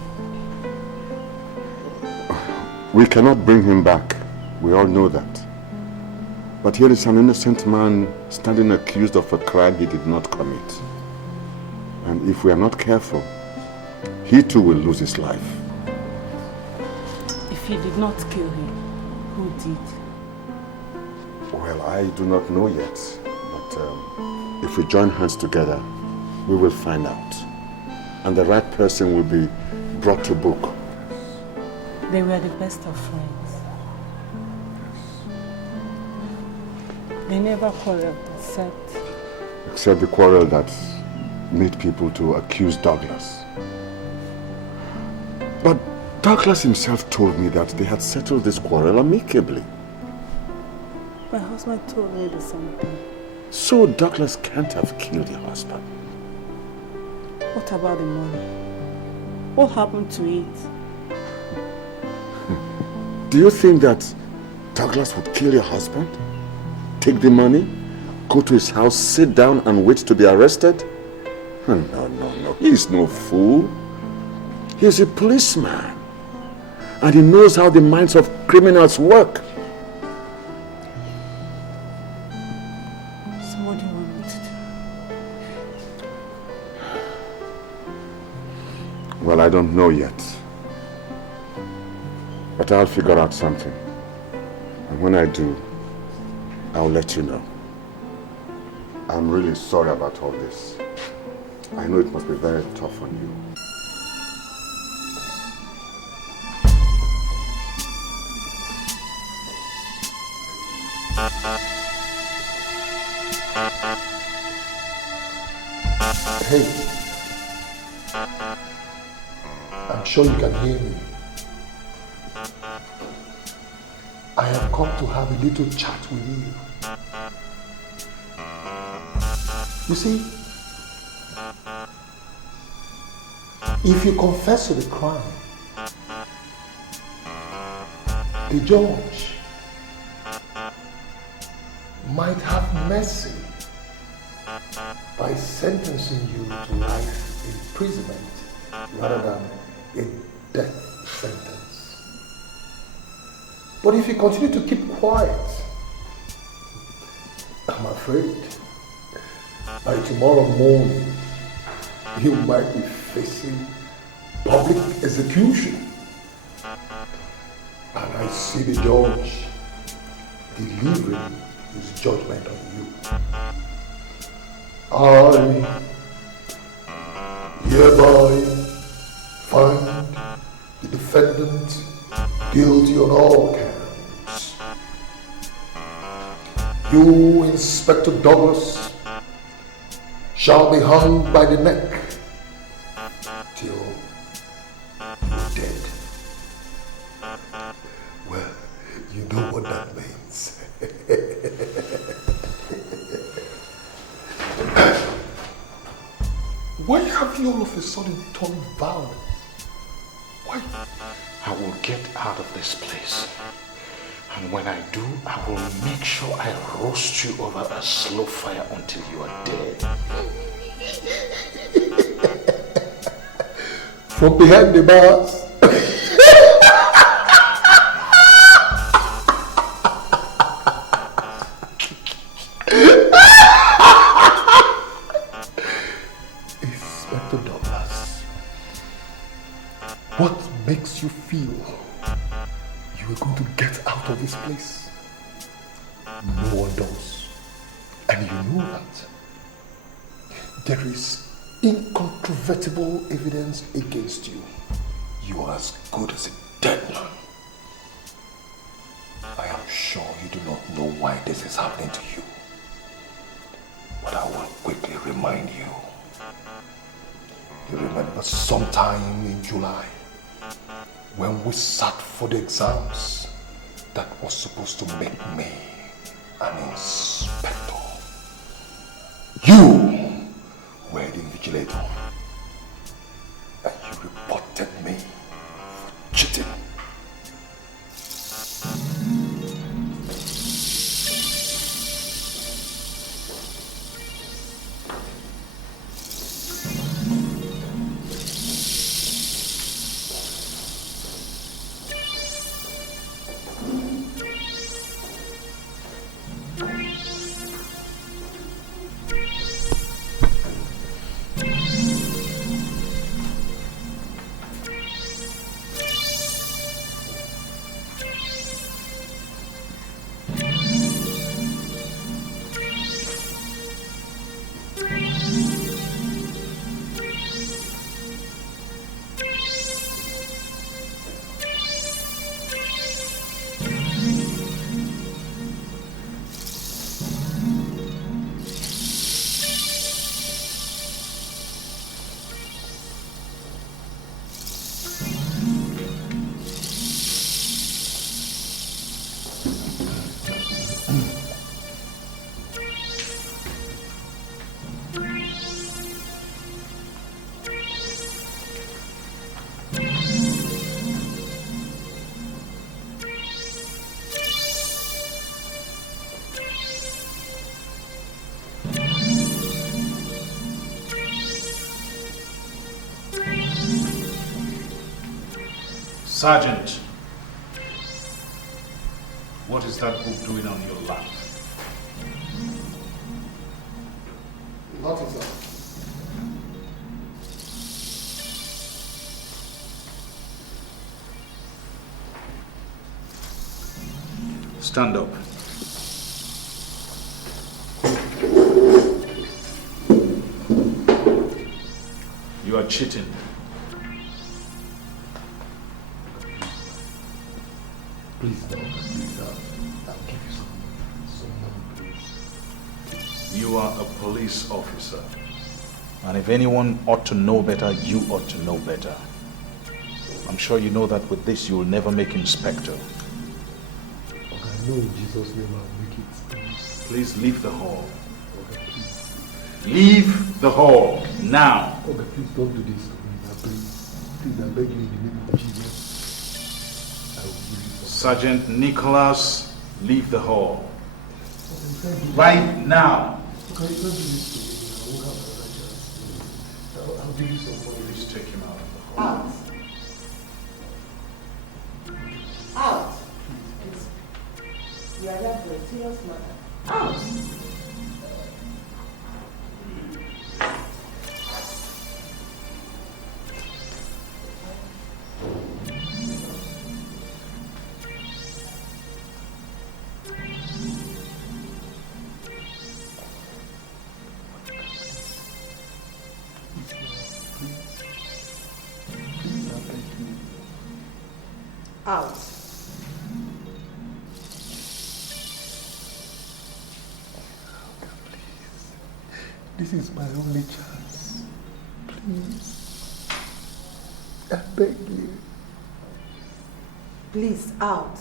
We cannot bring him back. We all know that. But here is an innocent man standing accused of a crime he did not commit. And if we are not careful, he too will lose his life. If he did not kill him, who did? Well, I do not know yet. But if we join hands together, we will find out. And the right person will be brought to book. They were the best of friends. They never quarreled except the quarrel that made people to accuse Douglas. But Douglas himself told me that they had settled this quarrel amicably. My husband told me the same thing. So Douglas can't have killed your husband. What about the money? What happened to it? Do you think that Douglas would kill your husband? Take the money, go to his house, sit down and wait to be arrested? No. He's no fool. He's a policeman. And he knows how the minds of criminals work. So what do you want me to do? Well, I don't know yet. But I'll figure out something. And when I do, I'll let you know. I'm really sorry about all this. I know it must be very tough on you. Hey, I'm sure you can hear me. I have come to have a little chat with you. You see, if you confess to the crime, the judge might have mercy by sentencing you to life imprisonment rather than a death sentence. But if you continue to keep quiet, I'm afraid by tomorrow morning you might be facing public execution. And I see the judge delivering his judgment on you. I hereby find the defendant guilty on all counts. You, Inspector Douglas, shall be hung by the neck till you're dead. Well, you know what that means. Why have you all of a sudden turned violent? Why? I will get out of this place. And when I do, I will make sure I roast you over a slow fire until you are dead. From behind the bars. Inspector Douglas, what makes you feel you are going to get out of this place? No one does. And you know that. There is incontrovertible evidence against you. You are as good as a dead man. I am sure you do not know why this is happening to you. But I will quickly remind you. You remember sometime in July when we sat for the exams that was supposed to make me an inspector. You were the invigilator and you reported me for cheating. Sergeant, what is that book doing on your lap? Nothing, sir. Stand up. You are cheating. Please, Doctor, please, I'll give you some money, please. You are a police officer. And if anyone ought to know better, you ought to know better. I'm sure you know that with this you will never make inspector. Okay, I know in Jesus' name I'll make it, please. Please leave the hall. Okay, please. Leave the hall now. Okay, please don't do this to me. Please, I beg you in the name of Jesus. I will give you some. Sergeant Nicholas, leave the hall. Right now. Okay, don't do this to me. I won't have another chance. I'll give you some money. Please take him out of the hall. Out. Out. Please. You are there for a serious matter. Out. Out. This is my only chance. Please. I beg you. Please, out.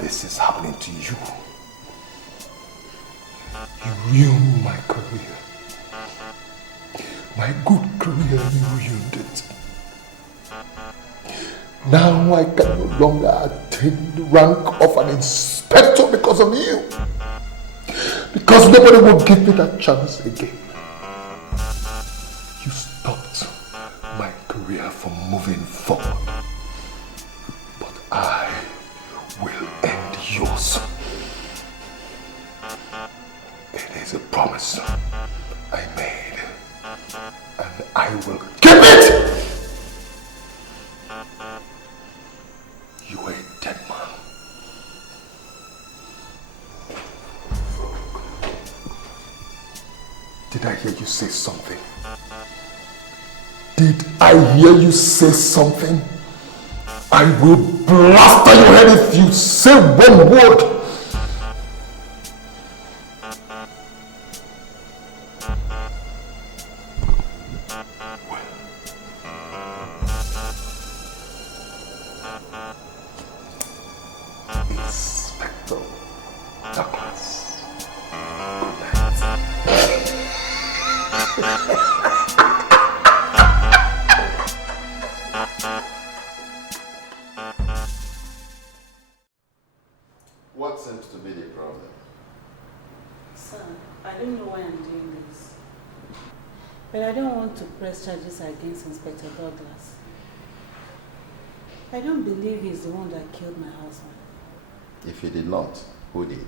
This is happening to you. You ruined my career. My good career, you ruined it. Now I can no longer attain the rank of an inspector because of you. Because nobody will give me that chance again. You stopped my career from moving forward. But I will end yours. It is a promise I made, and I will keep it! You are a dead man. Did I hear you say something? Did I hear you say something? I will plaster your head if you say one word. Inspector Douglas. Good night. What seems to be the problem? Sir, I don't know why I'm doing this. But I don't want to press charges against Inspector Douglas. I don't believe he's the one that killed my husband. If he did not, who did?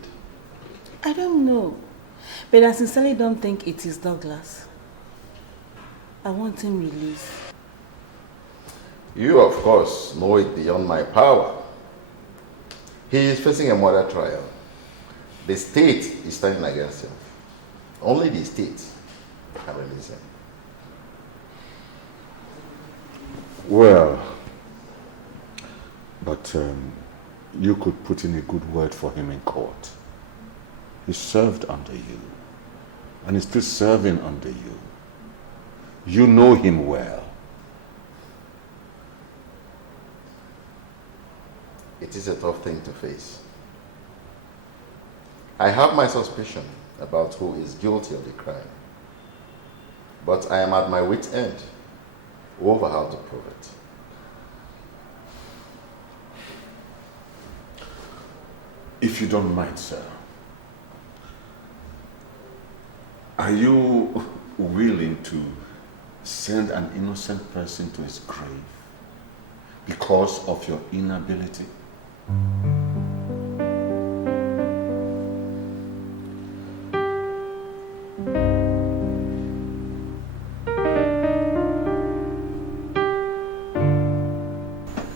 I don't know. But I sincerely don't think it is Douglas. I want him released. You, of course, know it beyond my power. He is facing a murder trial. The state is standing against him. Only the state can release him. Well, but you could put in a good word for him in court. He served under you, and he's still serving under you. You know him well. It is a tough thing to face. I have my suspicion, about who is guilty of the crime. But I am at my wit's end over how to prove it. If you don't mind, sir, are you willing to send an innocent person to his grave because of your inability?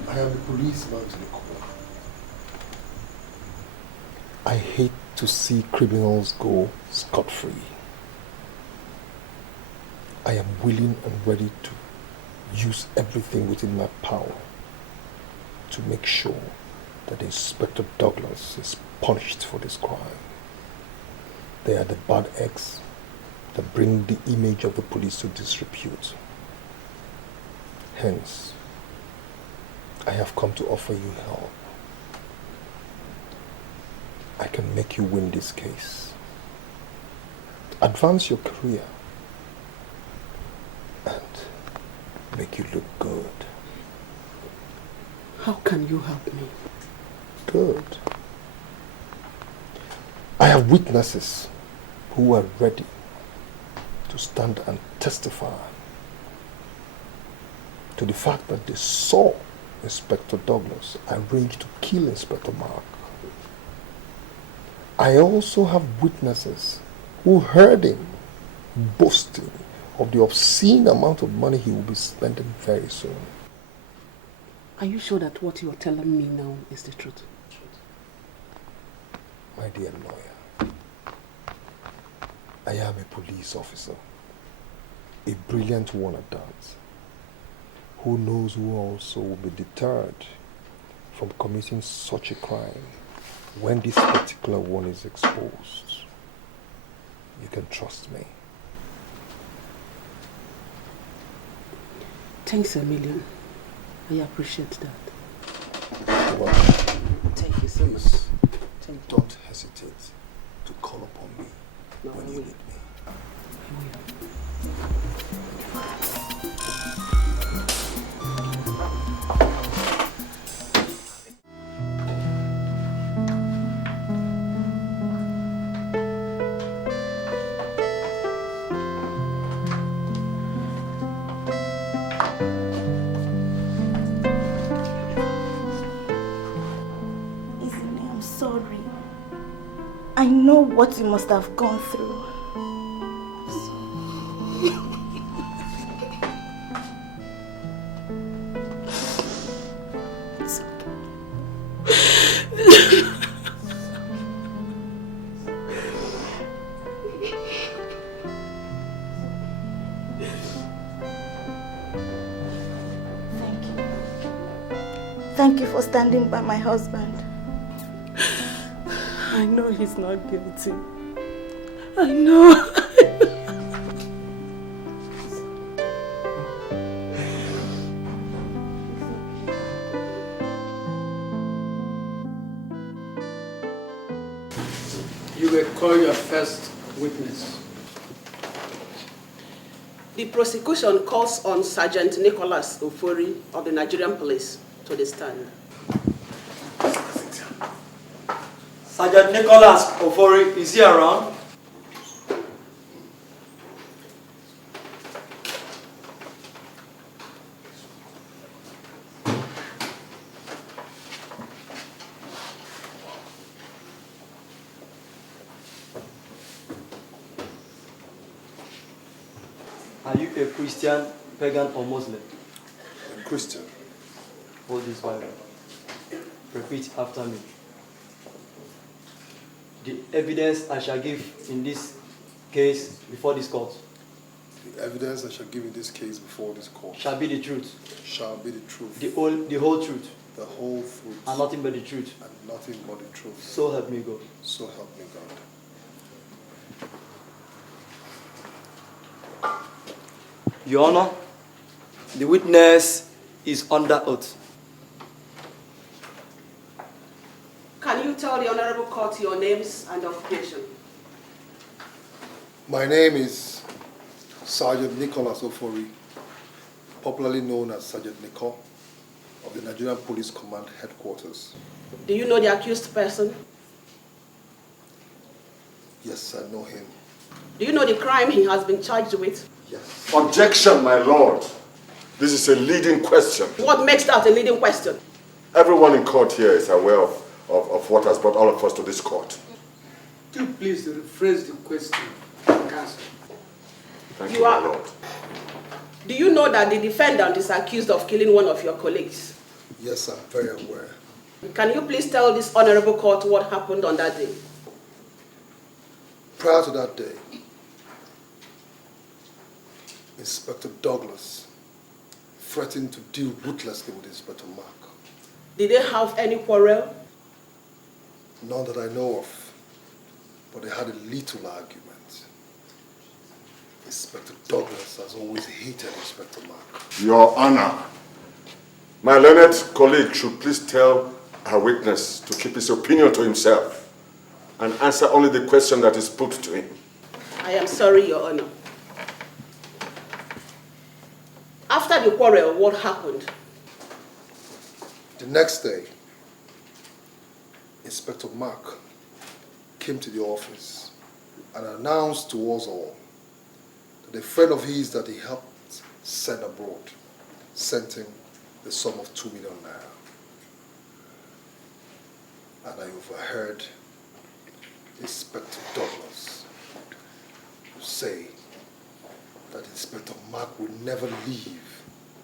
I am a policeman to the core. I hate to see criminals go scot-free. I am willing and ready to use everything within my power to make sure that Inspector Douglas is punished for this crime. They are the bad eggs that bring the image of the police to disrepute. Hence, I have come to offer you help. I can make you win this case. Advance your career and make you look good. How can you help me? Good. I have witnesses who are ready to stand and testify to the fact that they saw Inspector Douglas arrange to kill Inspector Mark. I also have witnesses who heard him boasting of the obscene amount of money he will be spending very soon. Are you sure that what you are telling me now is the truth? My dear lawyer, I am a police officer, a brilliant one at that. Who knows who also will be deterred from committing such a crime when this particular one is exposed. You can trust me. Thanks a million. I appreciate that. You're welcome. Thank you so much. Don't hesitate to call upon me when you need me. I know what you must have gone through. It's okay. Thank you for standing by my husband. I know he's not guilty. I know. You will call your first witness. The prosecution calls on Sergeant Nicholas Ofori of the Nigerian Police to the stand. Sergeant Nicholas Ofori, is he around? Are you a Christian, pagan, or Muslim? A Christian. Hold this Bible. Repeat after me. The evidence I shall give in this case before this court. The evidence I shall give in this case before this court. Shall be the truth. Shall be the truth. The whole truth. The whole truth. And nothing but the truth. And nothing but the truth. So help me God. So help me God. Your Honor, the witness is under oath. Can you tell the Honorable Court your names and occupation? My name is Sergeant Nicholas Ofori, popularly known as Sergeant Nico, of the Nigerian Police Command Headquarters. Do you know the accused person? Yes, I know him. Do you know the crime he has been charged with? Yes. Objection, my lord. This is a leading question. What makes that a leading question? Everyone in court here is aware of what has brought all of us to this court. Do you please rephrase the question, counsel? Thank you, my lord. Do you know that the defendant is accused of killing one of your colleagues? Yes, I'm very aware. Can you please tell this honorable court what happened on that day? Prior to that day, Inspector Douglas threatened to deal ruthlessly with Inspector Mark. Did they have any quarrel? None that I know of, but they had a little argument. Inspector Douglas has always hated Inspector Mark. Your Honor, my learned colleague should please tell her witness to keep his opinion to himself and answer only the question that is put to him. I am sorry, Your Honor. After the quarrel, what happened? The next day, Inspector Mark came to the office and announced to us all that a friend of his that he helped send abroad sent him the sum of 2 million naira. And I overheard Inspector Douglas say that Inspector Mark would never leave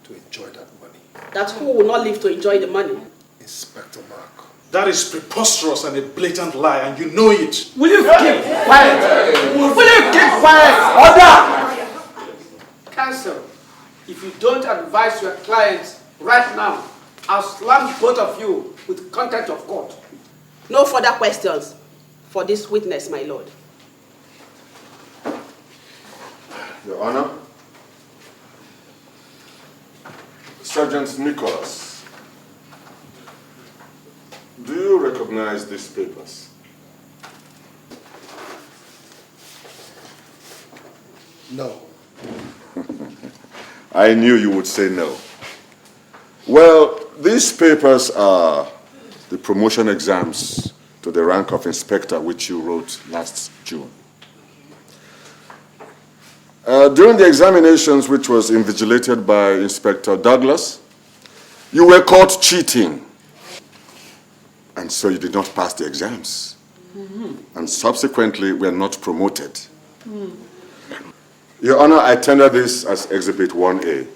to enjoy that money. That who will not live to enjoy the money? Inspector Mark. That is preposterous and a blatant lie, and you know it. Will you keep quiet? Will you keep quiet? Order! Counsel, if you don't advise your clients right now, I'll slam both of you with contempt of court. No further questions for this witness, my lord. Your Honor, Sergeant Nicholas, do you recognize these papers? No. I knew you would say no. Well, these papers are the promotion exams to the rank of inspector which you wrote last June. During the examinations which was invigilated by Inspector Douglas, you were caught cheating. And so you did not pass the exams. And subsequently were not promoted. Your Honor, I tender this as Exhibit 1A.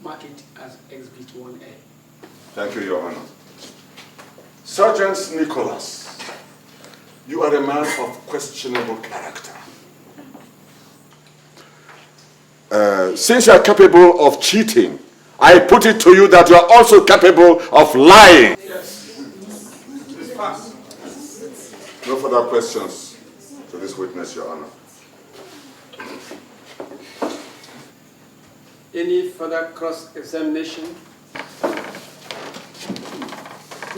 Mark it as Exhibit 1A. Thank you, Your Honor. Sergeant Nicholas, you are a man of questionable character. Since you are capable of cheating, I put it to you that you are also capable of lying. Yes. It's fast. No further questions to this witness, Your Honor. Any further cross-examination?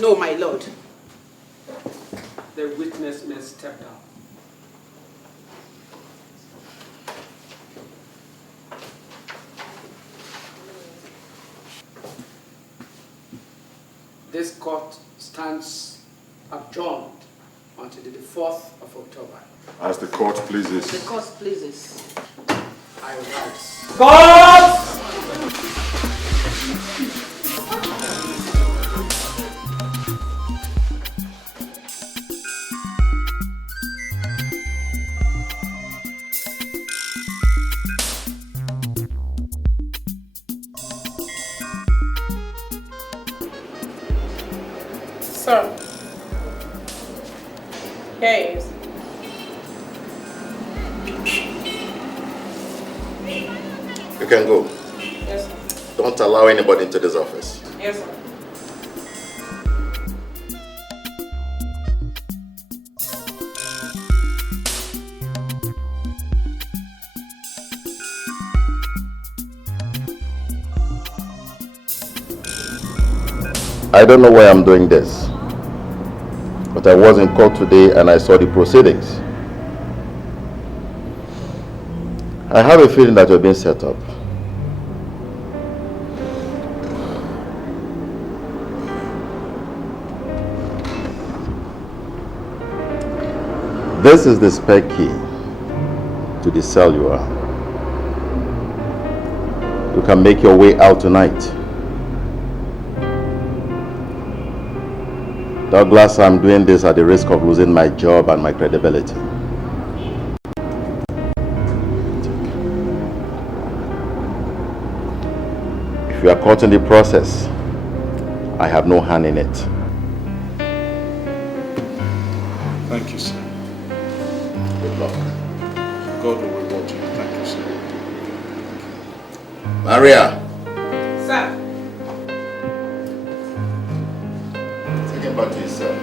No, my lord. The witness may step down. This court stands adjourned until the 4th of October. As the court pleases. The court pleases. I rise. God! Sir. Here he is. You can go. Yes, sir. Don't allow anybody into this office. Yes, sir. I don't know why I'm doing this, but I was in court today and I saw the proceedings. I have a feeling that you're being set up. This is the spare key to the cell you are. You can make your way out tonight. Douglas, I'm doing this at the risk of losing my job and my credibility. If you are caught in the process, I have no hand in it. Thank you, sir. Good luck. God will reward you. Thank you, sir. Maria! Sir. Take him back to his cell.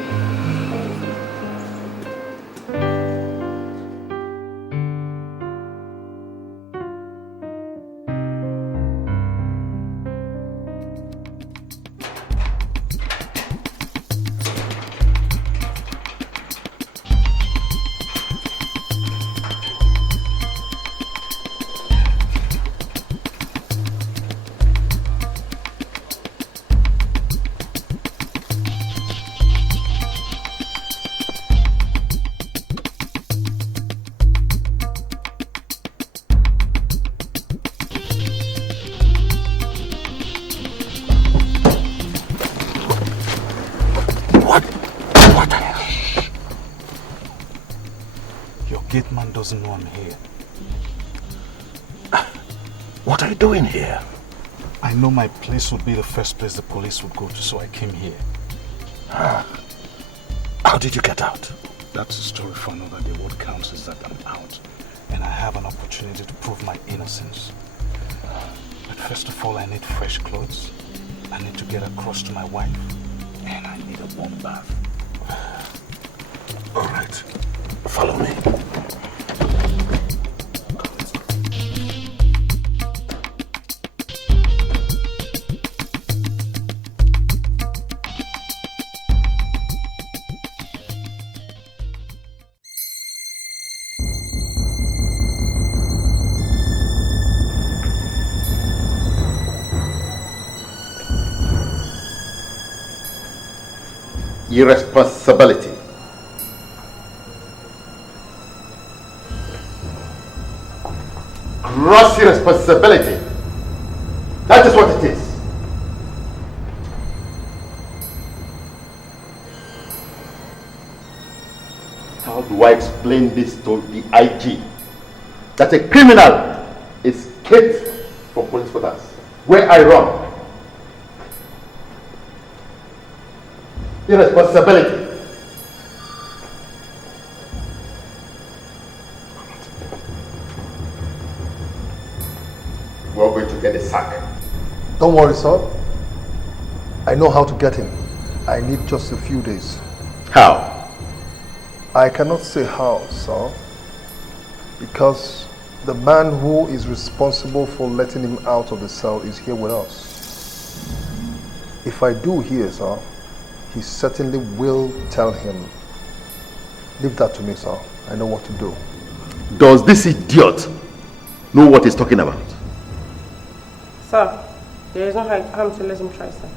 Doesn't know I'm here. What are you doing here? I know my place would be the first place the police would go to, so I came here. How did you get out? That's a story for another day. What counts is that I'm out, and I have an opportunity to prove my innocence. But first of all, I need fresh clothes. I need to get across to my wife, and I need a warm bath. All right, follow me. Irresponsibility. Gross irresponsibility. That is what it is. How do I explain this to the IG? That a criminal escaped from police quarters where I run. Irresponsibility. We're going to get a sack. Don't worry, sir. I know how to get him. I need just a few days. How? I cannot say how, sir. Because the man who is responsible for letting him out of the cell is here with us. If I do here, sir, he certainly will tell him. Leave that to me, sir. I know what to do. Does this idiot know what he's talking about? Sir, there is no harm to let him try, sir.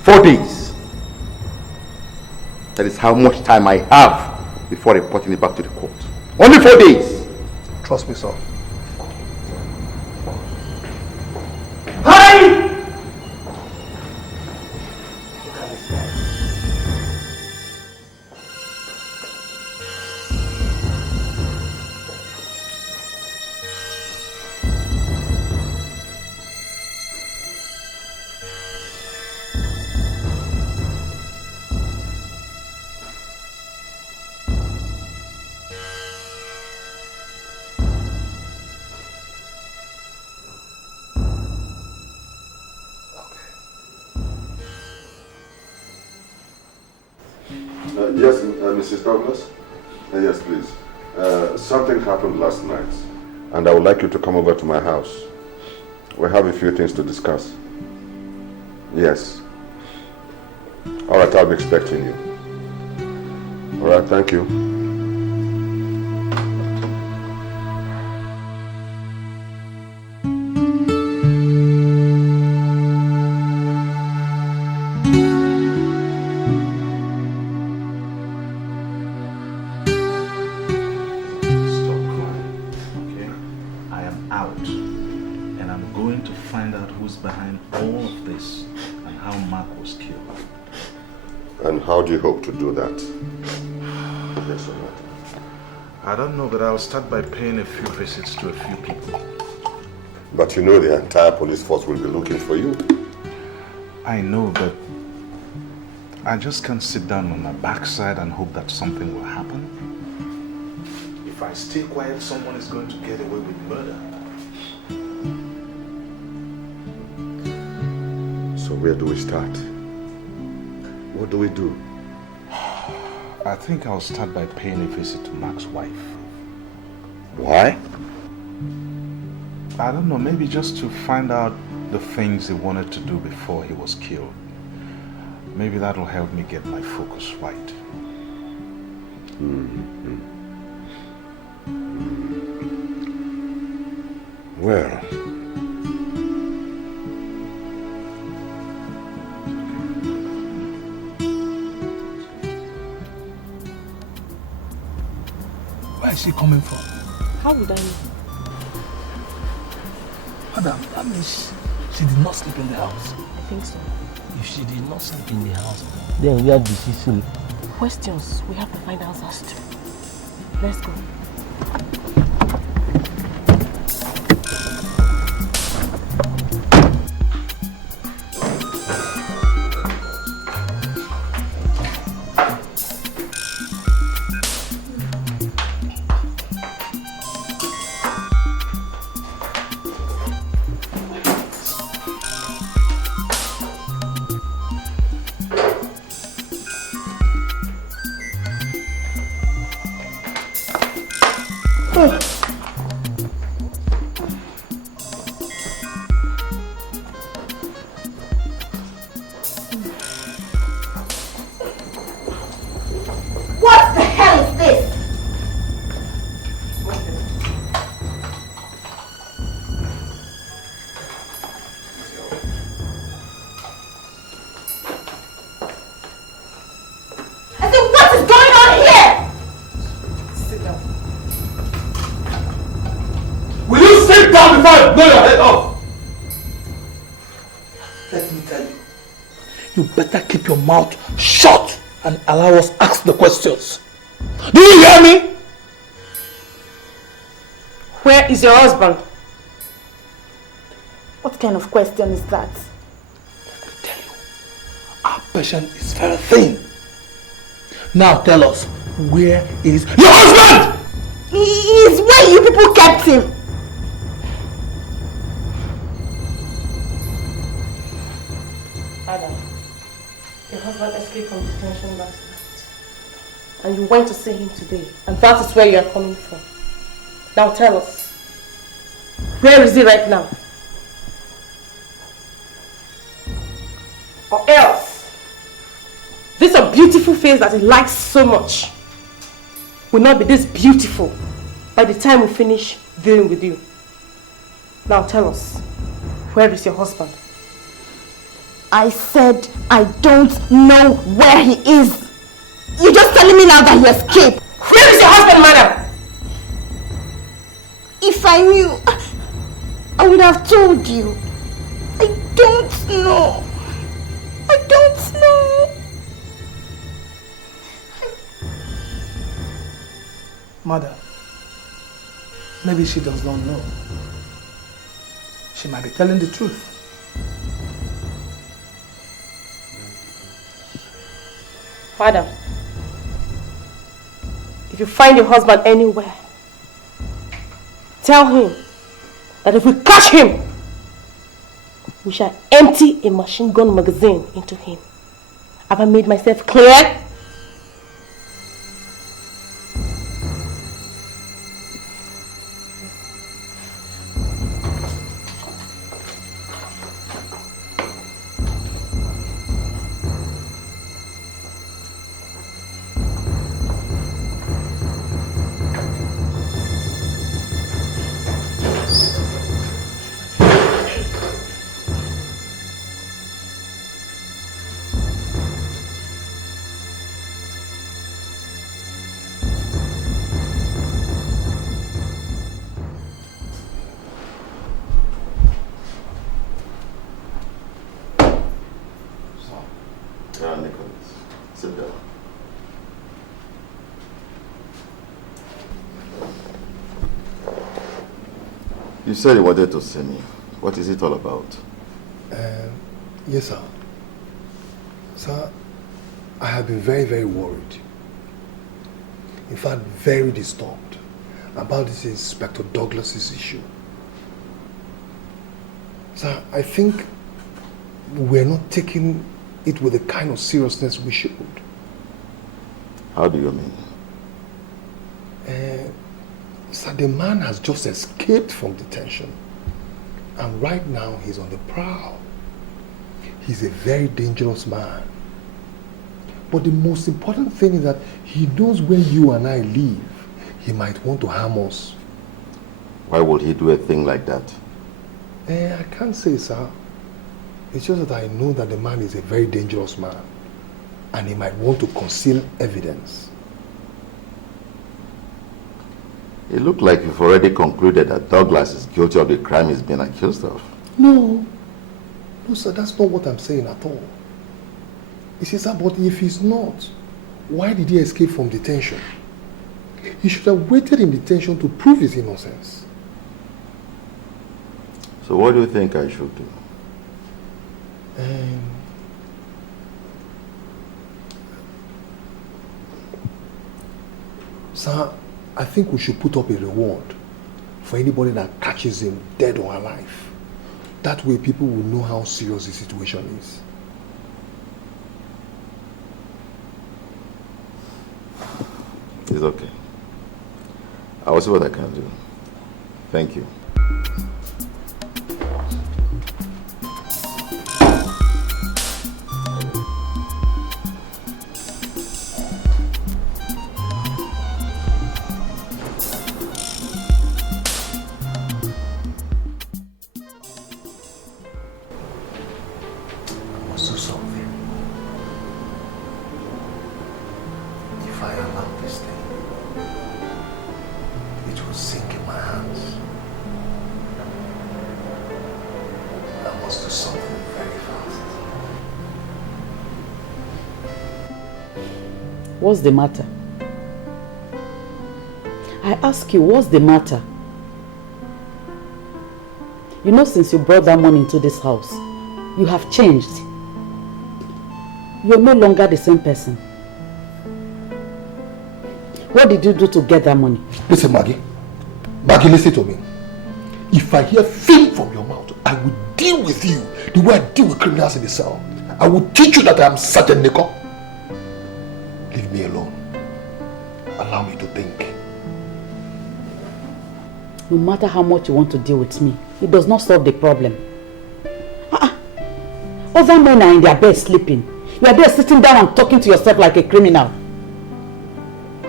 Four days. That is how much time I have before reporting it back to the court. Only 4 days. Trust me, sir. Hi! Yes, Mrs. Douglas? Yes, please. Something happened last night. and I would like you to come over to my house. We have a few things to discuss. Yes. All right, I'll be expecting you. All right, thank you. How do you hope to do that? Yes or not? I don't know, but I'll start by paying a few visits to a few people. But you know the entire police force will be looking for you. I know, but I just can't sit down on my backside and hope that something will happen. If I stay quiet, someone is going to get away with murder. So where do we start? What do we do? I think I'll start by paying a visit to Mark's wife. Why? I don't know, maybe just to find out the things he wanted to do before he was killed. Maybe that'll help me get my focus right. Well, where is she coming from? How would I know? Madam, that means she did not sleep in the house. I think so. If she did not sleep in the house, then where did she sleep? Questions we have to find answers to. Let's go. Blow your head off! Let me tell you, you better keep your mouth shut and allow us ask the questions. Do you hear me? Where is your husband? What kind of question is that? Let me tell you, our patient is very thin. Now tell us, where is your husband? He is where you people kept him. Adam, your husband escaped from detention last night. And you went to see him today. And that is where you are coming from. Now tell us, where is he right now? Or else, this a beautiful face that he likes so much will not be this beautiful by the time we finish dealing with you. Now tell us, where is your husband? I said I don't know where he is. You're just telling me now that he escaped. Where is your husband, madam? If I knew, I would have told you. I don't know. I don't know. Mother, maybe she does not know. She might be telling the truth. Father, if you find your husband anywhere, tell him that if we catch him, we shall empty a machine gun magazine into him. Have I made myself clear? You said you wanted to see me. What is it all about? Yes, sir. Sir, I have been very, very worried. In fact, very disturbed about this Inspector Douglas's issue. Sir, I think we're not taking it with the kind of seriousness we should. How do you mean? Sir, the man has just escaped from detention. And right now, he's on the prowl. He's a very dangerous man. But the most important thing is that he knows where you and I live. He might want to harm us. Why would he do a thing like that? I can't say, sir. It's just that I know that the man is a very dangerous man. And he might want to conceal evidence. It looked like you've already concluded that Douglas is guilty of the crime he's been accused of. No. No, sir, that's not what I'm saying at all. He says, sir, but if he's not, why did he escape from detention? He should have waited in detention to prove his innocence. So what do you think I should do? Sir, I think we should put up a reward for anybody that catches him dead or alive. That way people will know how serious the situation is. It's okay. I will see what I can do. Thank you. What's the matter? I ask you, what's the matter? You know, since you brought that money into this house, you have changed. You're no longer the same person. What did you do to get that money? Listen, Maggie. Maggie, listen to me. If I hear thing from your mouth, I will deal with you the way I deal with criminals in the cell. I will teach you that I am Sergeant Nicholas. Leave me alone. Allow me to think. No matter how much you want to deal with me, it does not solve the problem. Other men are in their bed sleeping. You are there sitting down and talking to yourself like a criminal.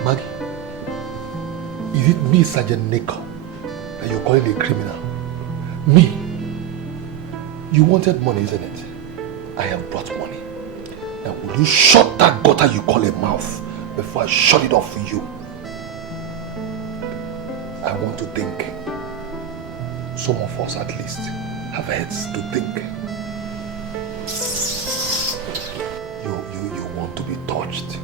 Maggie, is it me, Sergeant Nicholas, that you're calling a criminal? Me? You wanted money, isn't it? I have brought money. Now will you shut that gutter you call a mouth before I shut it off for you? I want to think. Some of us at least have heads to think. You want to be touched.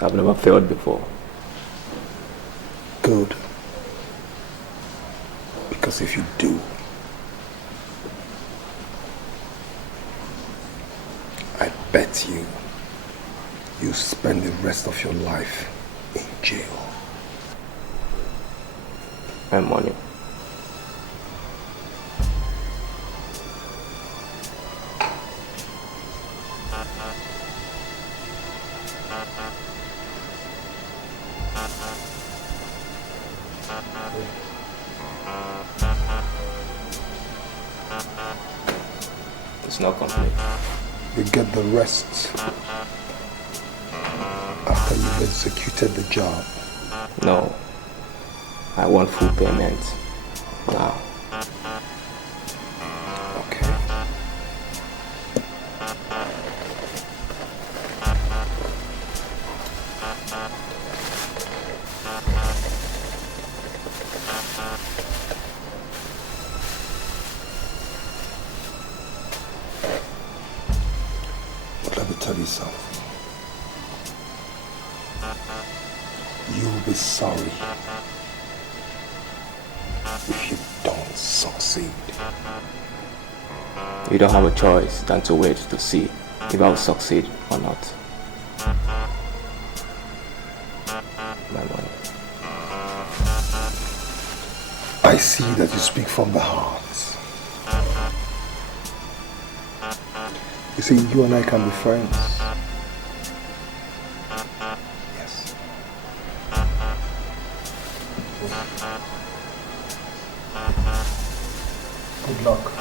I've never failed before. Good. Because if you do, I bet you spend the rest of your life in jail. My money. It's not complete. You get the rest after you've executed the job. No. I want full payment now. Okay. You'll be sorry if you don't succeed. You don't have a choice than to wait to see if I'll succeed or not. My money. I see that you speak from the heart. You see, you and I can be friends. Yes. Good luck.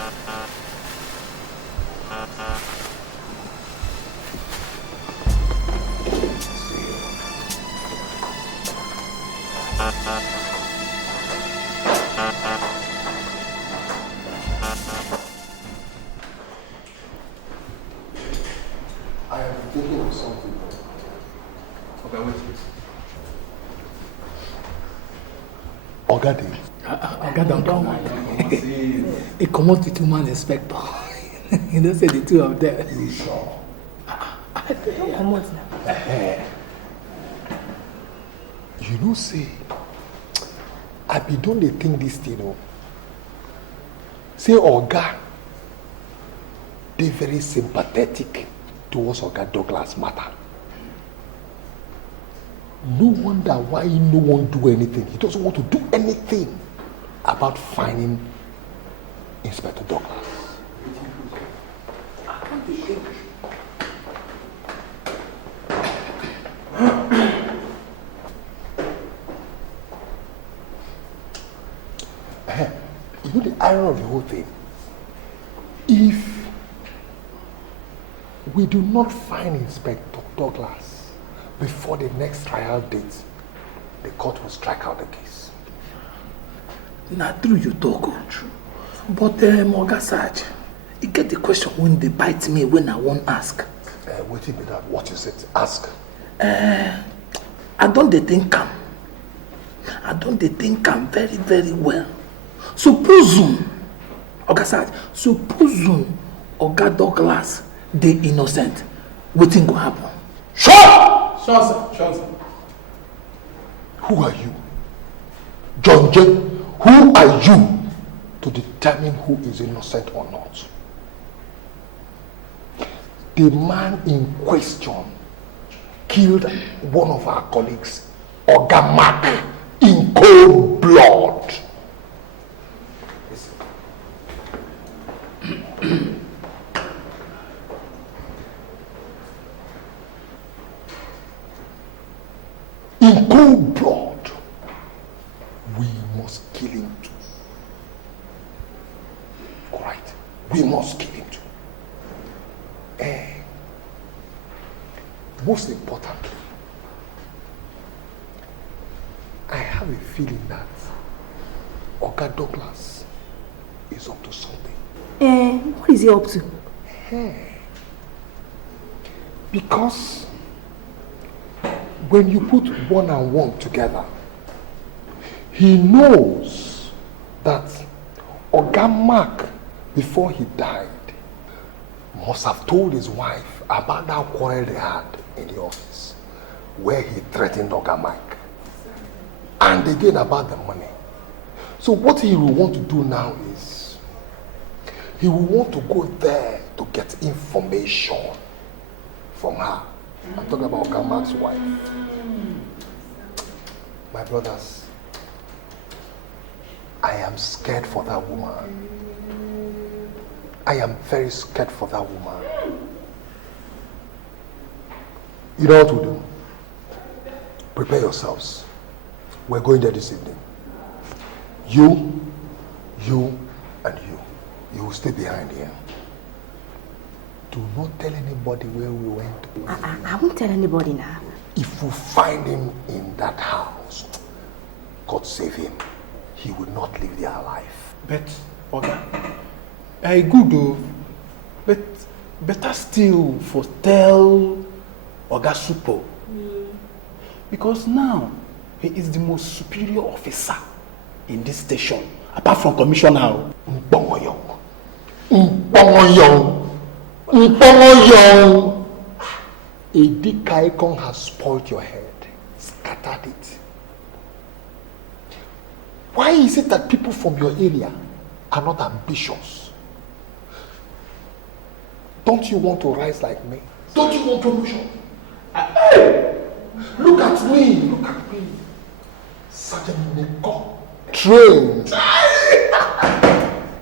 I am thinking of something. Okay, wait. Ogade. Ogade, don't He come out with two-man inspector. You don't say the two of them. You sure? Don't come out now. You know, say, I be don't they think this thing, oh. Say, Oga, they very sympathetic towards Oga Douglas matter. No wonder why no one do anything. He doesn't want to do anything about finding Inspector Douglas. I can't think. You know the irony of the whole thing? If we do not find Inspector Douglas before the next trial date, the court will strike out the case. Not true you talk, true. But Oga Sarge, you get the question when they bite me when I won't ask. Wait a minute, what is it? Ask. I don't think I'm very, very well. Suppose Oga Sarge, suppose Oga Douglas they innocent. Waiting go happen. Sure! Sure, sir. Sure, sir. Who are you? John J. Who are you to determine who is innocent or not? The man in question killed one of our colleagues, Oga Mark, in cold blood. In cold blood, we must kill him too. All right, we must kill him too. Most importantly, I have a feeling that Oga Douglas is up to something. What is he up to? Because when you put one and one together, he knows that Oga Mark, before he died, must have told his wife about that quarrel they had in the office, where he threatened Oga Mark, and again about the money. So what he will want to do now is, he will want to go there to get information from her. I'm talking about Oga Mark's wife. My brothers, I am scared for that woman. I am very scared for that woman. You know what to do? Prepare yourselves. We're going there this evening. You, and you. You will stay behind here. Do not tell anybody where we went to. I won't tell anybody now. If we find him in that house, God save him. He will not live there alive. But, Oga, good though. But better still for tell Oga Supo. Because now he is the most superior officer in this station, apart from Commissioner. Idikaikon has spoiled your head. scattered it. Why is it that people from your area are not ambitious? Don't you want to rise like me? Don't you want promotion? Hey! Look at me, look at me. Sergeant Neko, trained at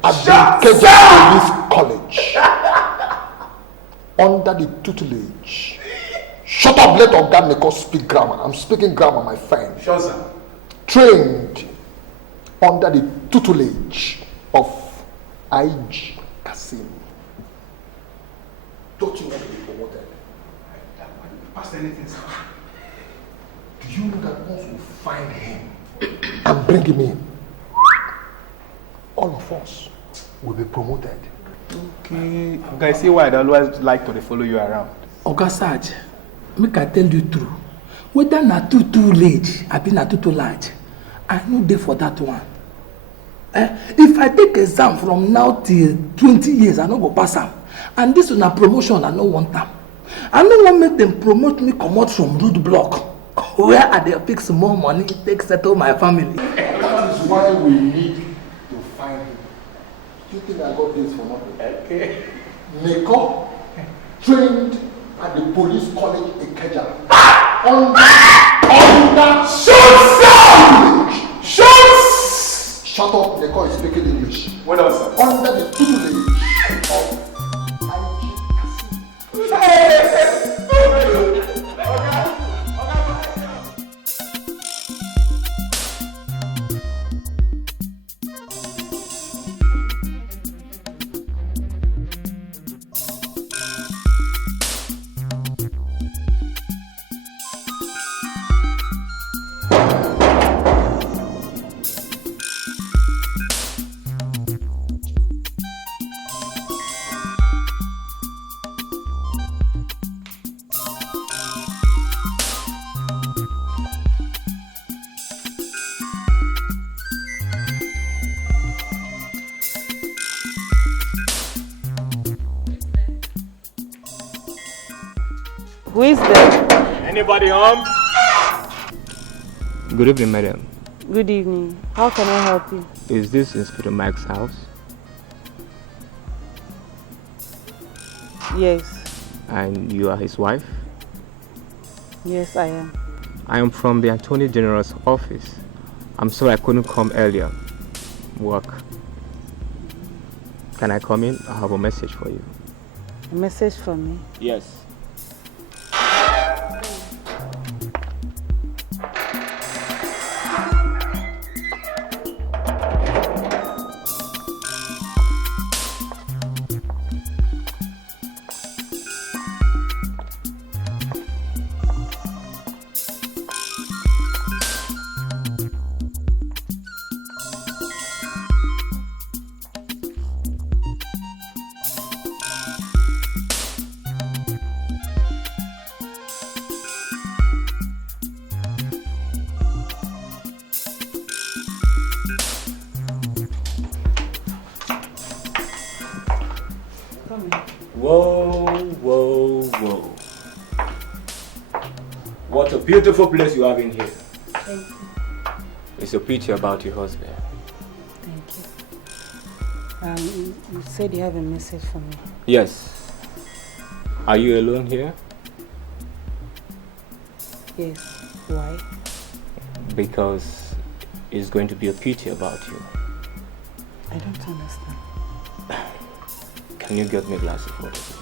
the Keja Police College under the tutelage. Shut up, let Oga Neko speak grammar. I'm speaking grammar, my friend. Sure, sir. Trained under the tutelage of IG Kasim. Don't you want to be promoted? Past anything, sir. Do you know that once we find him and bring him in, all of us will be promoted? Okay. Guys, see why I always like to follow you around. Oga Sarge, make I tell you true. Whether na too late, I be na too large. I no dey for that one. If I take exam from now till 20 years, I no go pass am. And this is a promotion, I no want am. I no want make them promote me come out from roadblock where I dey pick some more money take settle my family. That is why we need to find him. You think I got this for nothing? Okay. Neko, trained at the police college in Keja. Under shoot! Shut up, Neko is speaking English. What else, sir? Under the tutelage of Who is there? Anybody home? Good evening, madam. Good evening. How can I help you? Is this Inspector Mike's house? Yes. And you are his wife? Yes, I am. I am from the Attorney General's office. I'm sorry I couldn't come earlier. Work. Can I come in? I have a message for you. A message from me? Yes. What a beautiful place you have in here. Thank you. It's a pity about your husband. Thank you. You said you have a message for me. Yes. Are you alone here? Yes. Why? Because it's going to be a pity about you. I don't understand. Can you get me a glass of water, please?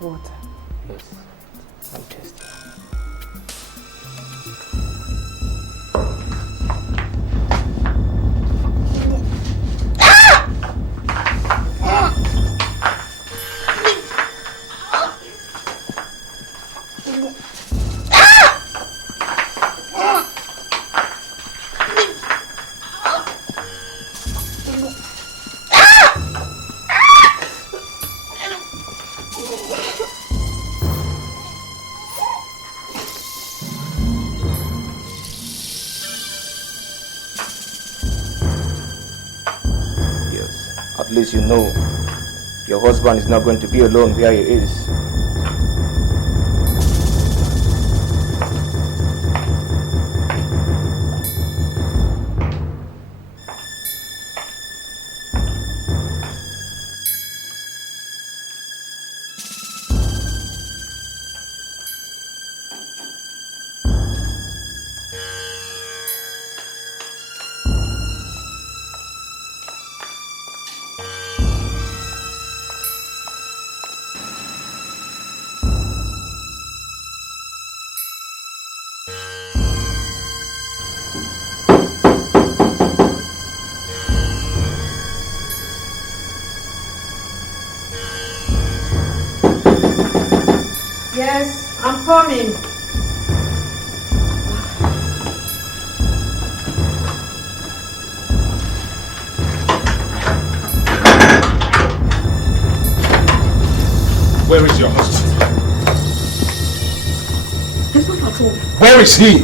Water. Yes. I'm thirsty. At least you know your husband is not going to be alone where he is. Yes, I'm coming. Where is your husband? He's not at home. Where is he?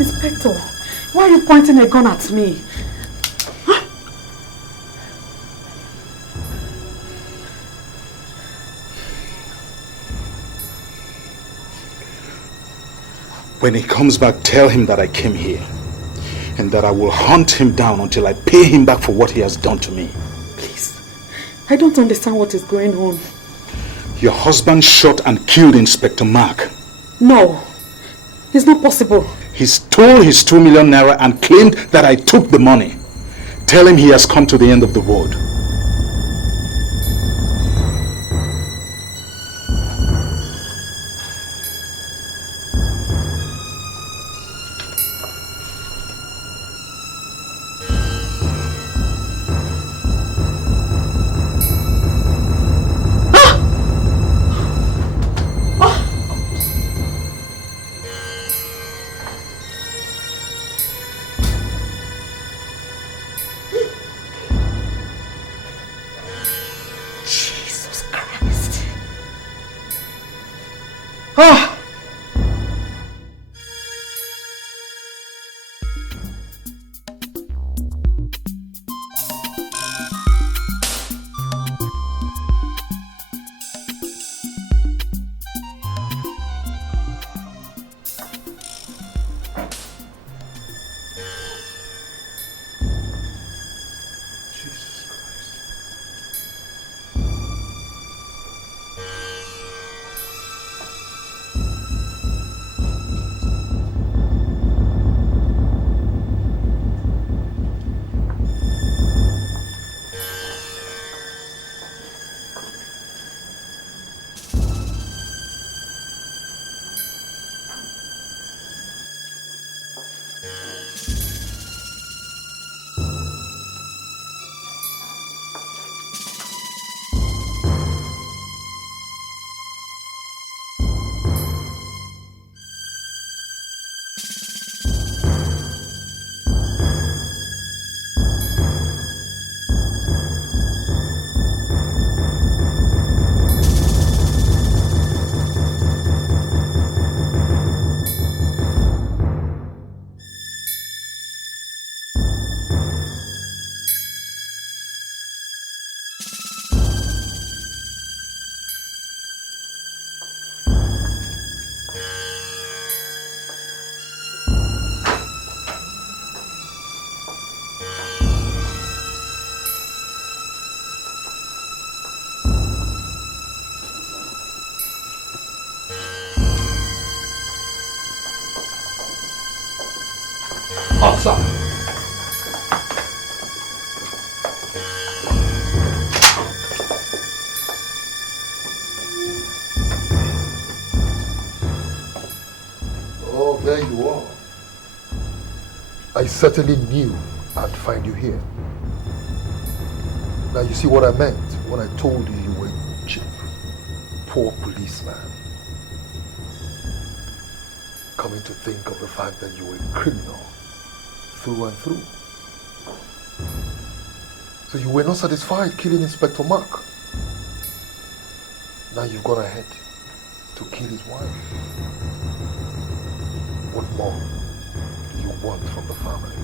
Inspector, why are you pointing a gun at me? When he comes back, tell him that I came here and that I will hunt him down until I pay him back for what he has done to me. Please, I don't understand what is going on. Your husband shot and killed Inspector Mark. No, it's not possible. He stole his 2 million naira and claimed that I took the money. Tell him he has come to the end of the road. Officer. Oh, there you are. I certainly knew I'd find you here. Now you see what I meant when I told you you were cheap, poor policeman. Coming to think of the fact that you were a criminal through and through. So you were not satisfied killing Inspector Mark. Now you've gone ahead to kill his wife. What more do you want from the family?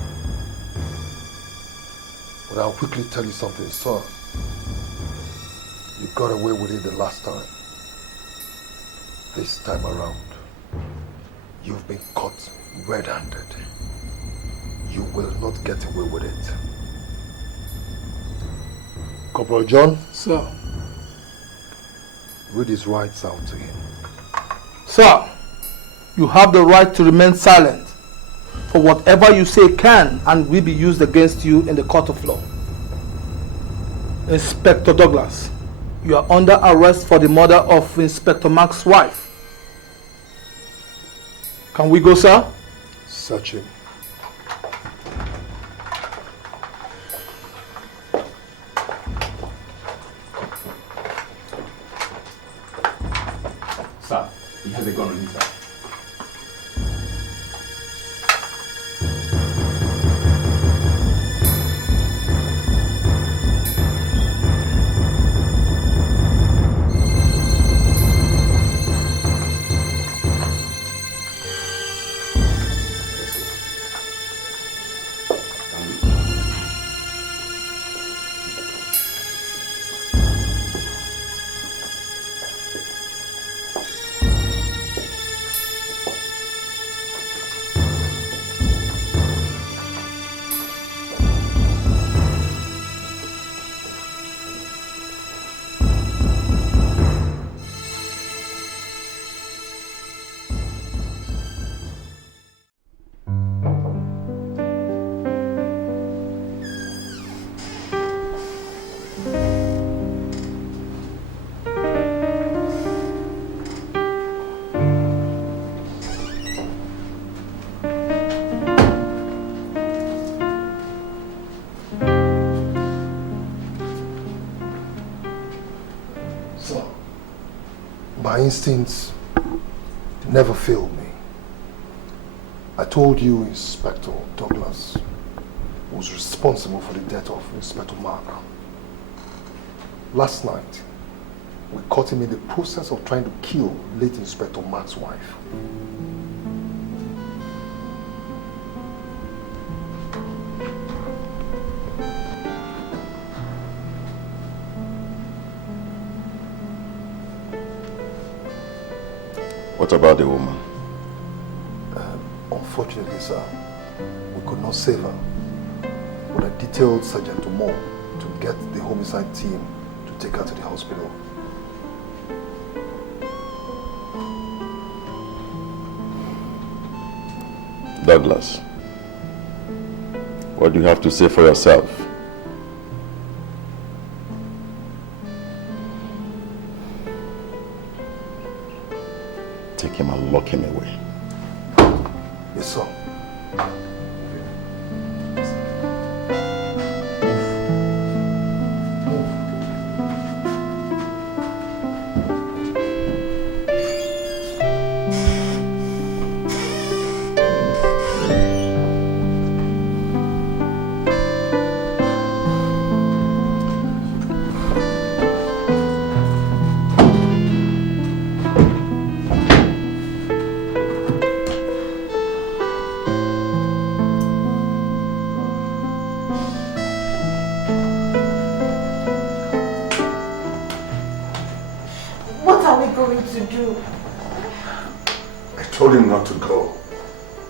But I'll quickly tell you something, sir. You got away with it the last time. This time around, you've been caught red-handed. You will not get away with it. Corporal John? Sir. Read his rights out to him. Sir, you have the right to remain silent, for whatever you say can and will be used against you in the court of law. Inspector Douglas, you are under arrest for the murder of Inspector Mark's wife. Can we go, sir? Search him. Sir, He has a gun on his side. My instincts never failed me. I told you Inspector Douglas was responsible for the death of Inspector Mark. Last night, we caught him in the process of trying to kill late Inspector Mark's wife. What about the woman? Unfortunately, sir, we could not save her. But I detailed Sergeant Moore to get the homicide team to take her to the hospital. Douglas, what do you have to say for yourself? Take him and lock him away. Yes, sir.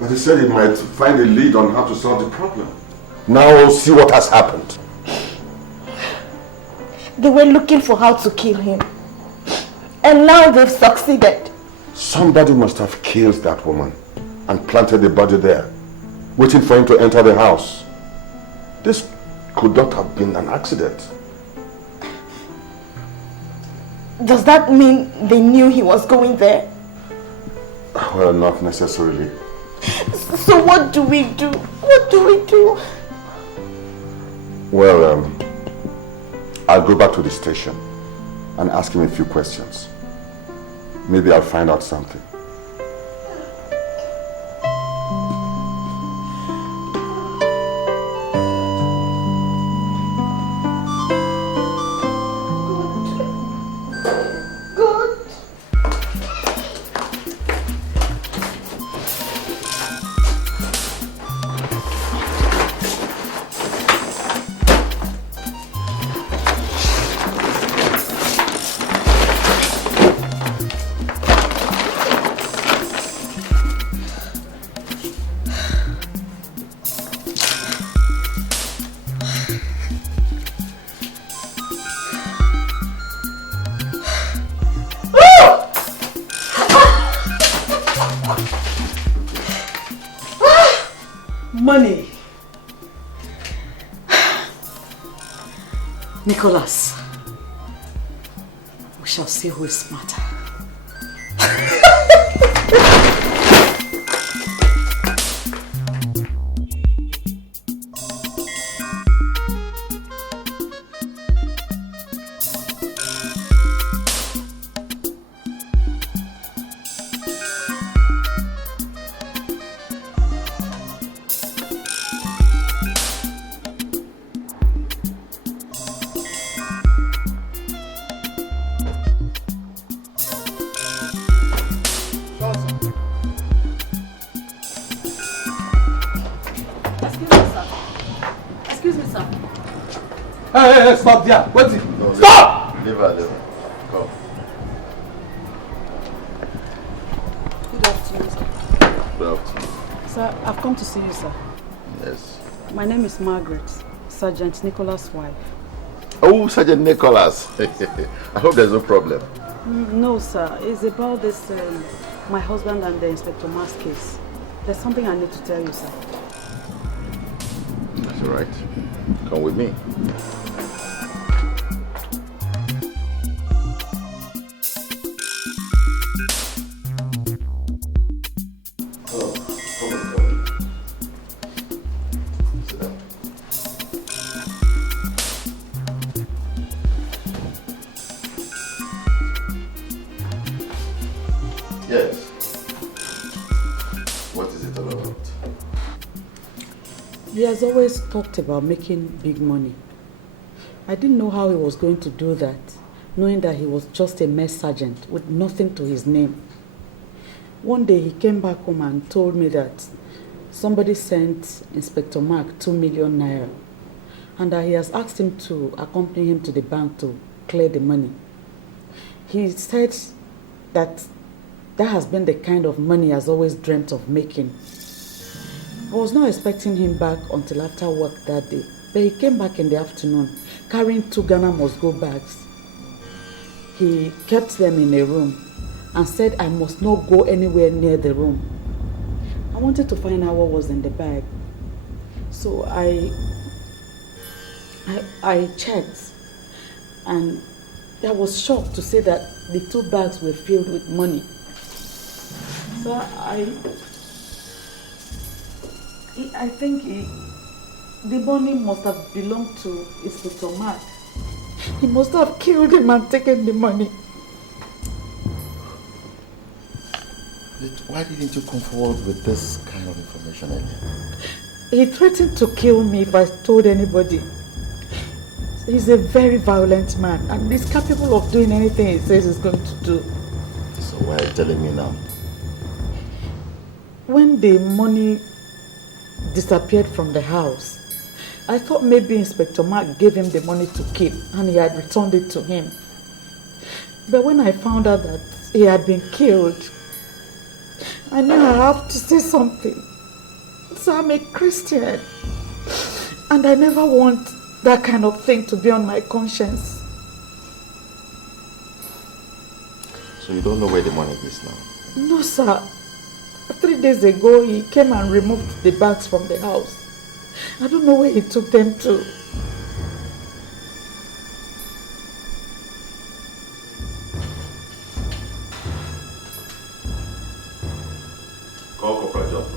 He said he might find a lead on how to solve the problem. Now we'll see what has happened. They were looking for how to kill him. And now they've succeeded. Somebody must have killed that woman and planted the body there, waiting for him to enter the house. This could not have been an accident. Does that mean they knew he was going there? Well, not necessarily. So what do we do? What do we do? Well, I'll go back to the station and ask him a few questions. Maybe I'll find out something. Money. Nicholas, we shall see who is smarter. Hey, stop there. Wait. No, Stop! Leave her. Come. Good afternoon, sir. Good afternoon. Sir, I've come to see you, sir. Yes. My name is Margaret, Sergeant Nicholas' wife. Oh, Sergeant Nicholas. I hope there's no problem. No, sir. It's about this, my husband and the Inspector Mark's case. There's something I need to tell you, sir. That's all right. Come with me. Yes. What is it all about? He has always talked about making big money. I didn't know how he was going to do that, knowing that he was just a mess sergeant with nothing to his name. One day he came back home and told me that somebody sent Inspector Mark 2 million naira and that he has asked him to accompany him to the bank to clear the money. He said that has been the kind of money he has always dreamt of making. I was not expecting him back until after work that day, but he came back in the afternoon carrying 2 Ghana must-go bags. He kept them in a room and said I must not go anywhere near the room. I wanted to find out what was in the bag. So I checked, and I was shocked to see that the 2 bags were filled with money. So I think the money must have belonged to Inspector Mark. He must have killed him and taken the money. Why didn't you come forward with this kind of information earlier? He threatened to kill me if I told anybody. He's a very violent man and he's capable of doing anything he says he's going to do. So why are you telling me now? When the money disappeared from the house, I thought maybe Inspector Mark gave him the money to keep and he had returned it to him. But when I found out that he had been killed, I knew I have to say something. So I'm a Christian and I never want that kind of thing to be on my conscience. So you don't know where the money is now? No, sir. 3 days ago, he came and removed the bags from the house. I don't know where he took them to. Call for Project.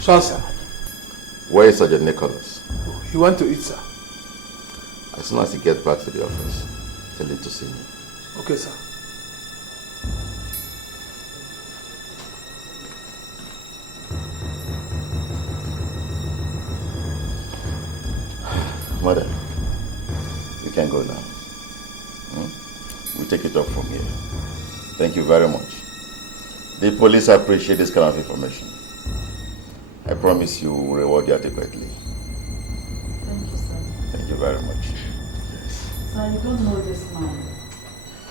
Sure, sir. Where is Sergeant Nicholas? You want to eat, sir? As soon as he gets back to the office, tell him to see me. Okay, sir. Mother, you can go now. We'll take it up from here. Thank you very much. The police appreciate this kind of information. I promise you will reward you adequately. Thank you, sir. Thank you very much. Sir, you don't know this man.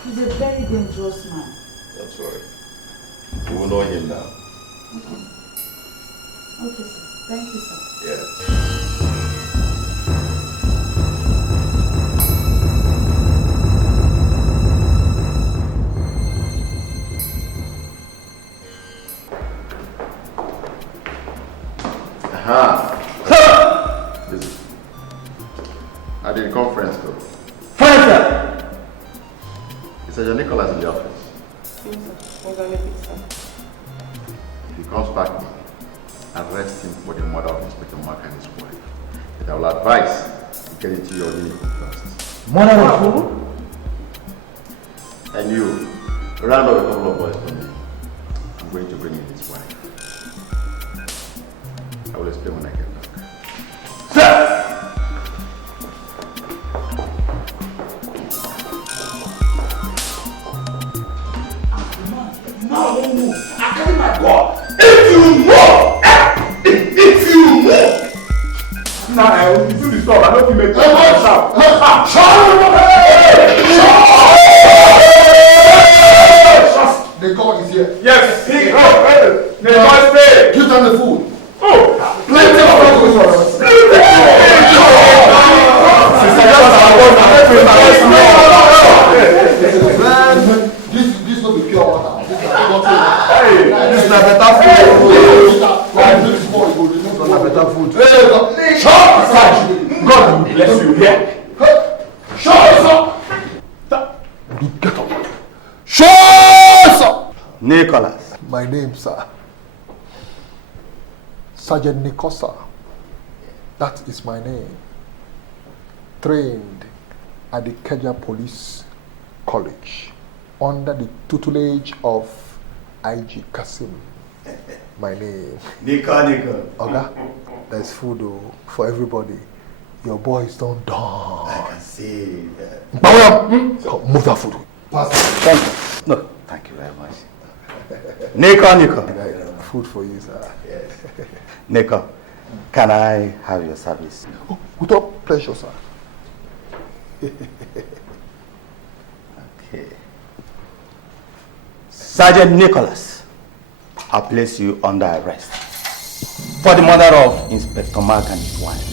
He's a very dangerous man. That's right. We will know him now. Okay, sir. Thank you, sir. Yes. At the conference call. Fine, sir. Is Sergeant Nicholas in the office? Yes, sir. We're going to meet, sir. If he comes back, arrest him for the murder of Inspector Mark and his wife. But I will advise you get into your uniform first. Murder of who? And you, round up a couple of boys for me. I'm going to bring in his wife. I will explain when I get back. Sir! Now, you do the stuff. I don't make The God is here. Yes, he the God stay. Give them the food. Oh, plenty of food. This will be pure water. This is better food. This is better food. God bless you. Yeah. Get up. Sir. Nicholas. My name, sir. Sergeant Nikosa. That is my name. Trained at the Kenya Police College under the tutelage of IG Kasim. My name. Nico. Oga, there's food for everybody. Your boys don't die. I can see that. Come, move that food. Thank you. No, thank you very much. Nico. Food for you, sir. Yes. Nico, can I have your service? Oh, without pleasure, sir. Okay. Sergeant Nicholas, I place you under arrest for the murder of Inspector Mark and his wife.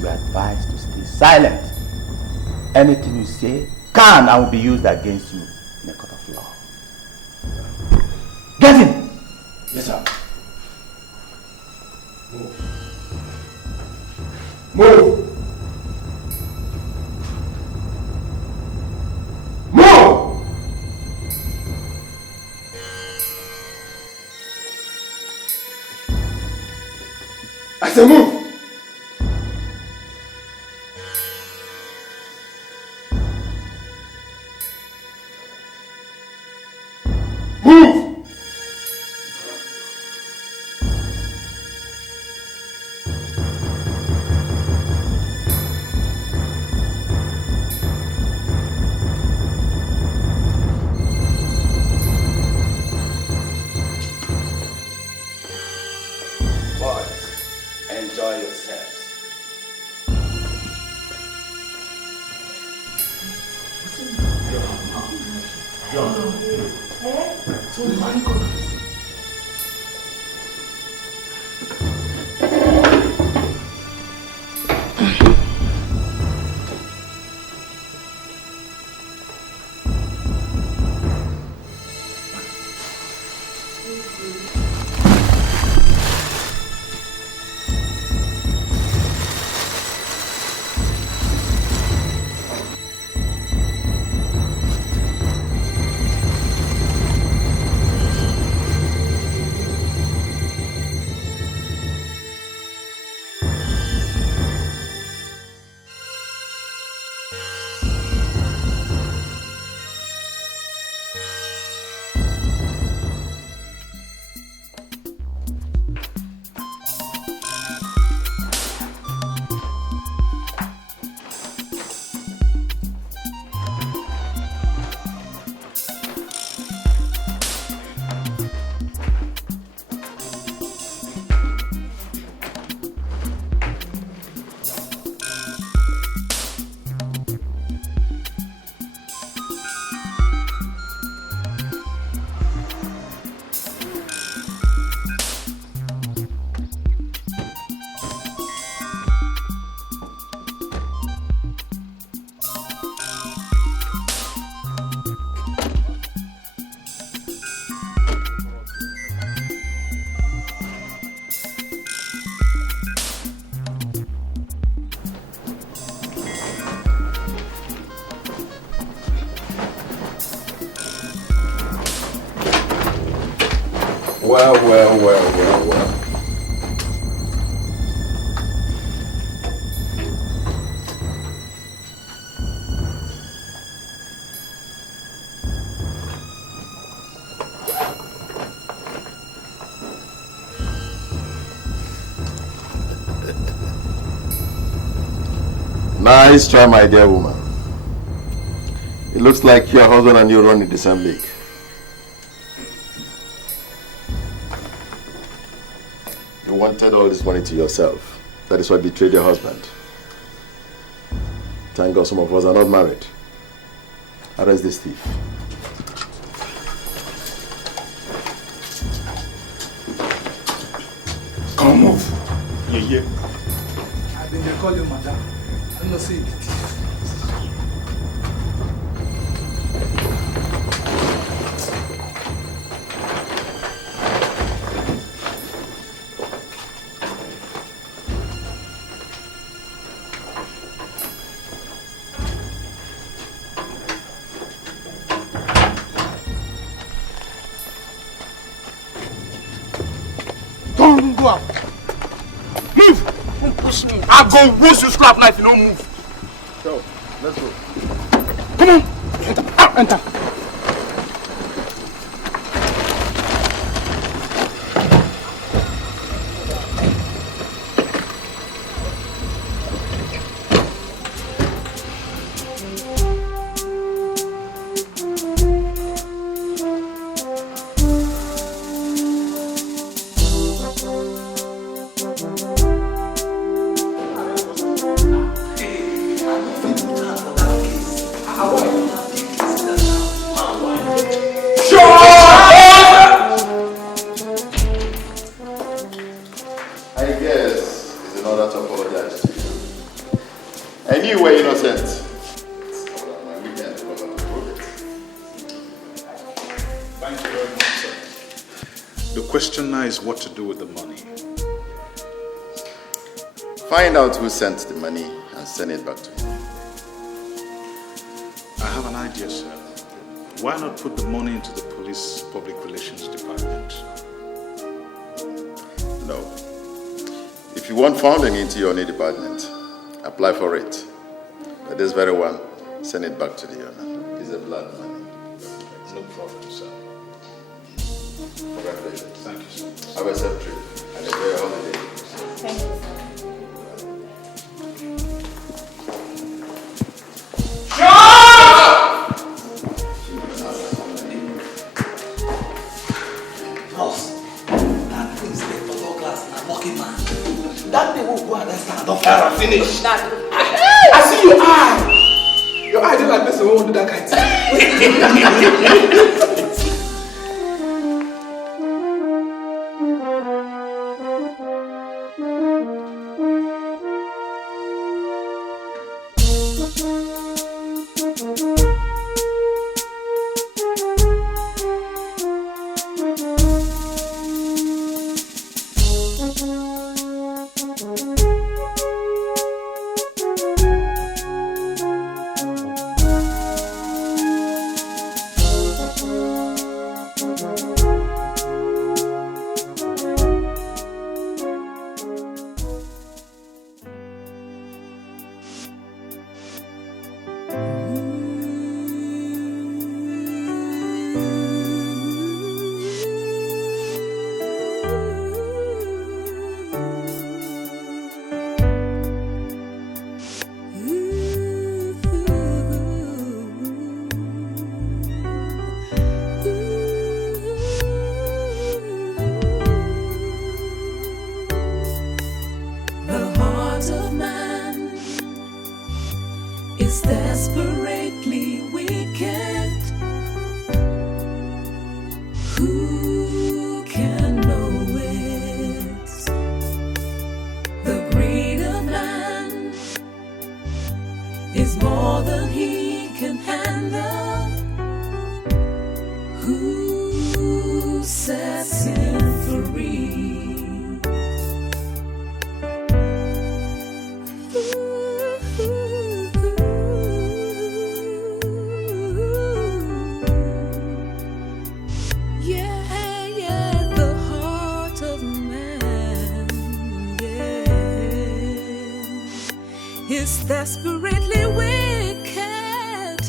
You are advised to stay silent. Anything you say can and will be used against you in a court of law. Get him! Yes, sir. Move! I said move! Well. Nice try, my dear woman. It looks like your husband and you run in the same league. You wanted all this money to yourself. That is what betrayed your husband. Thank God some of us are not married. Arrest this thief. Come move. Yeah. I didn't call you madam. I don't see it. Don't go out. Move! Don't push me. I'll go once you slap knife, you don't move. So, let's go. Come on. Enter. Ah, enter. What to do with the money? Find out who sent the money and send it back to him. I have an idea, sir. Why not put the money into the police public relations department? No. If you want funding into your own department, apply for it. But this very one, send it back to the owner. It's a blood money. No problem, sir. Congratulations. Thank you, sir. Have a safe trip and enjoy your holiday. Thank you, sir. Boss, that thing is there for Douglas and a working man. That thing will go and stand up fire and finish. I see your eye. Your eye just like person who won't do that kind of thing. Desperately wicked,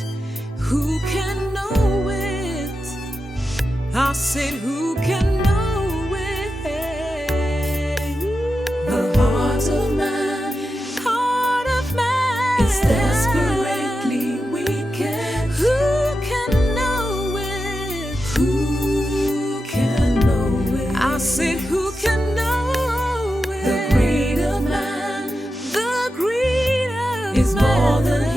who can know it? I said, who can know it? The heart of man is desperately wicked. Who can know it? Who can know it? I said, who can know it? The greed of man is more than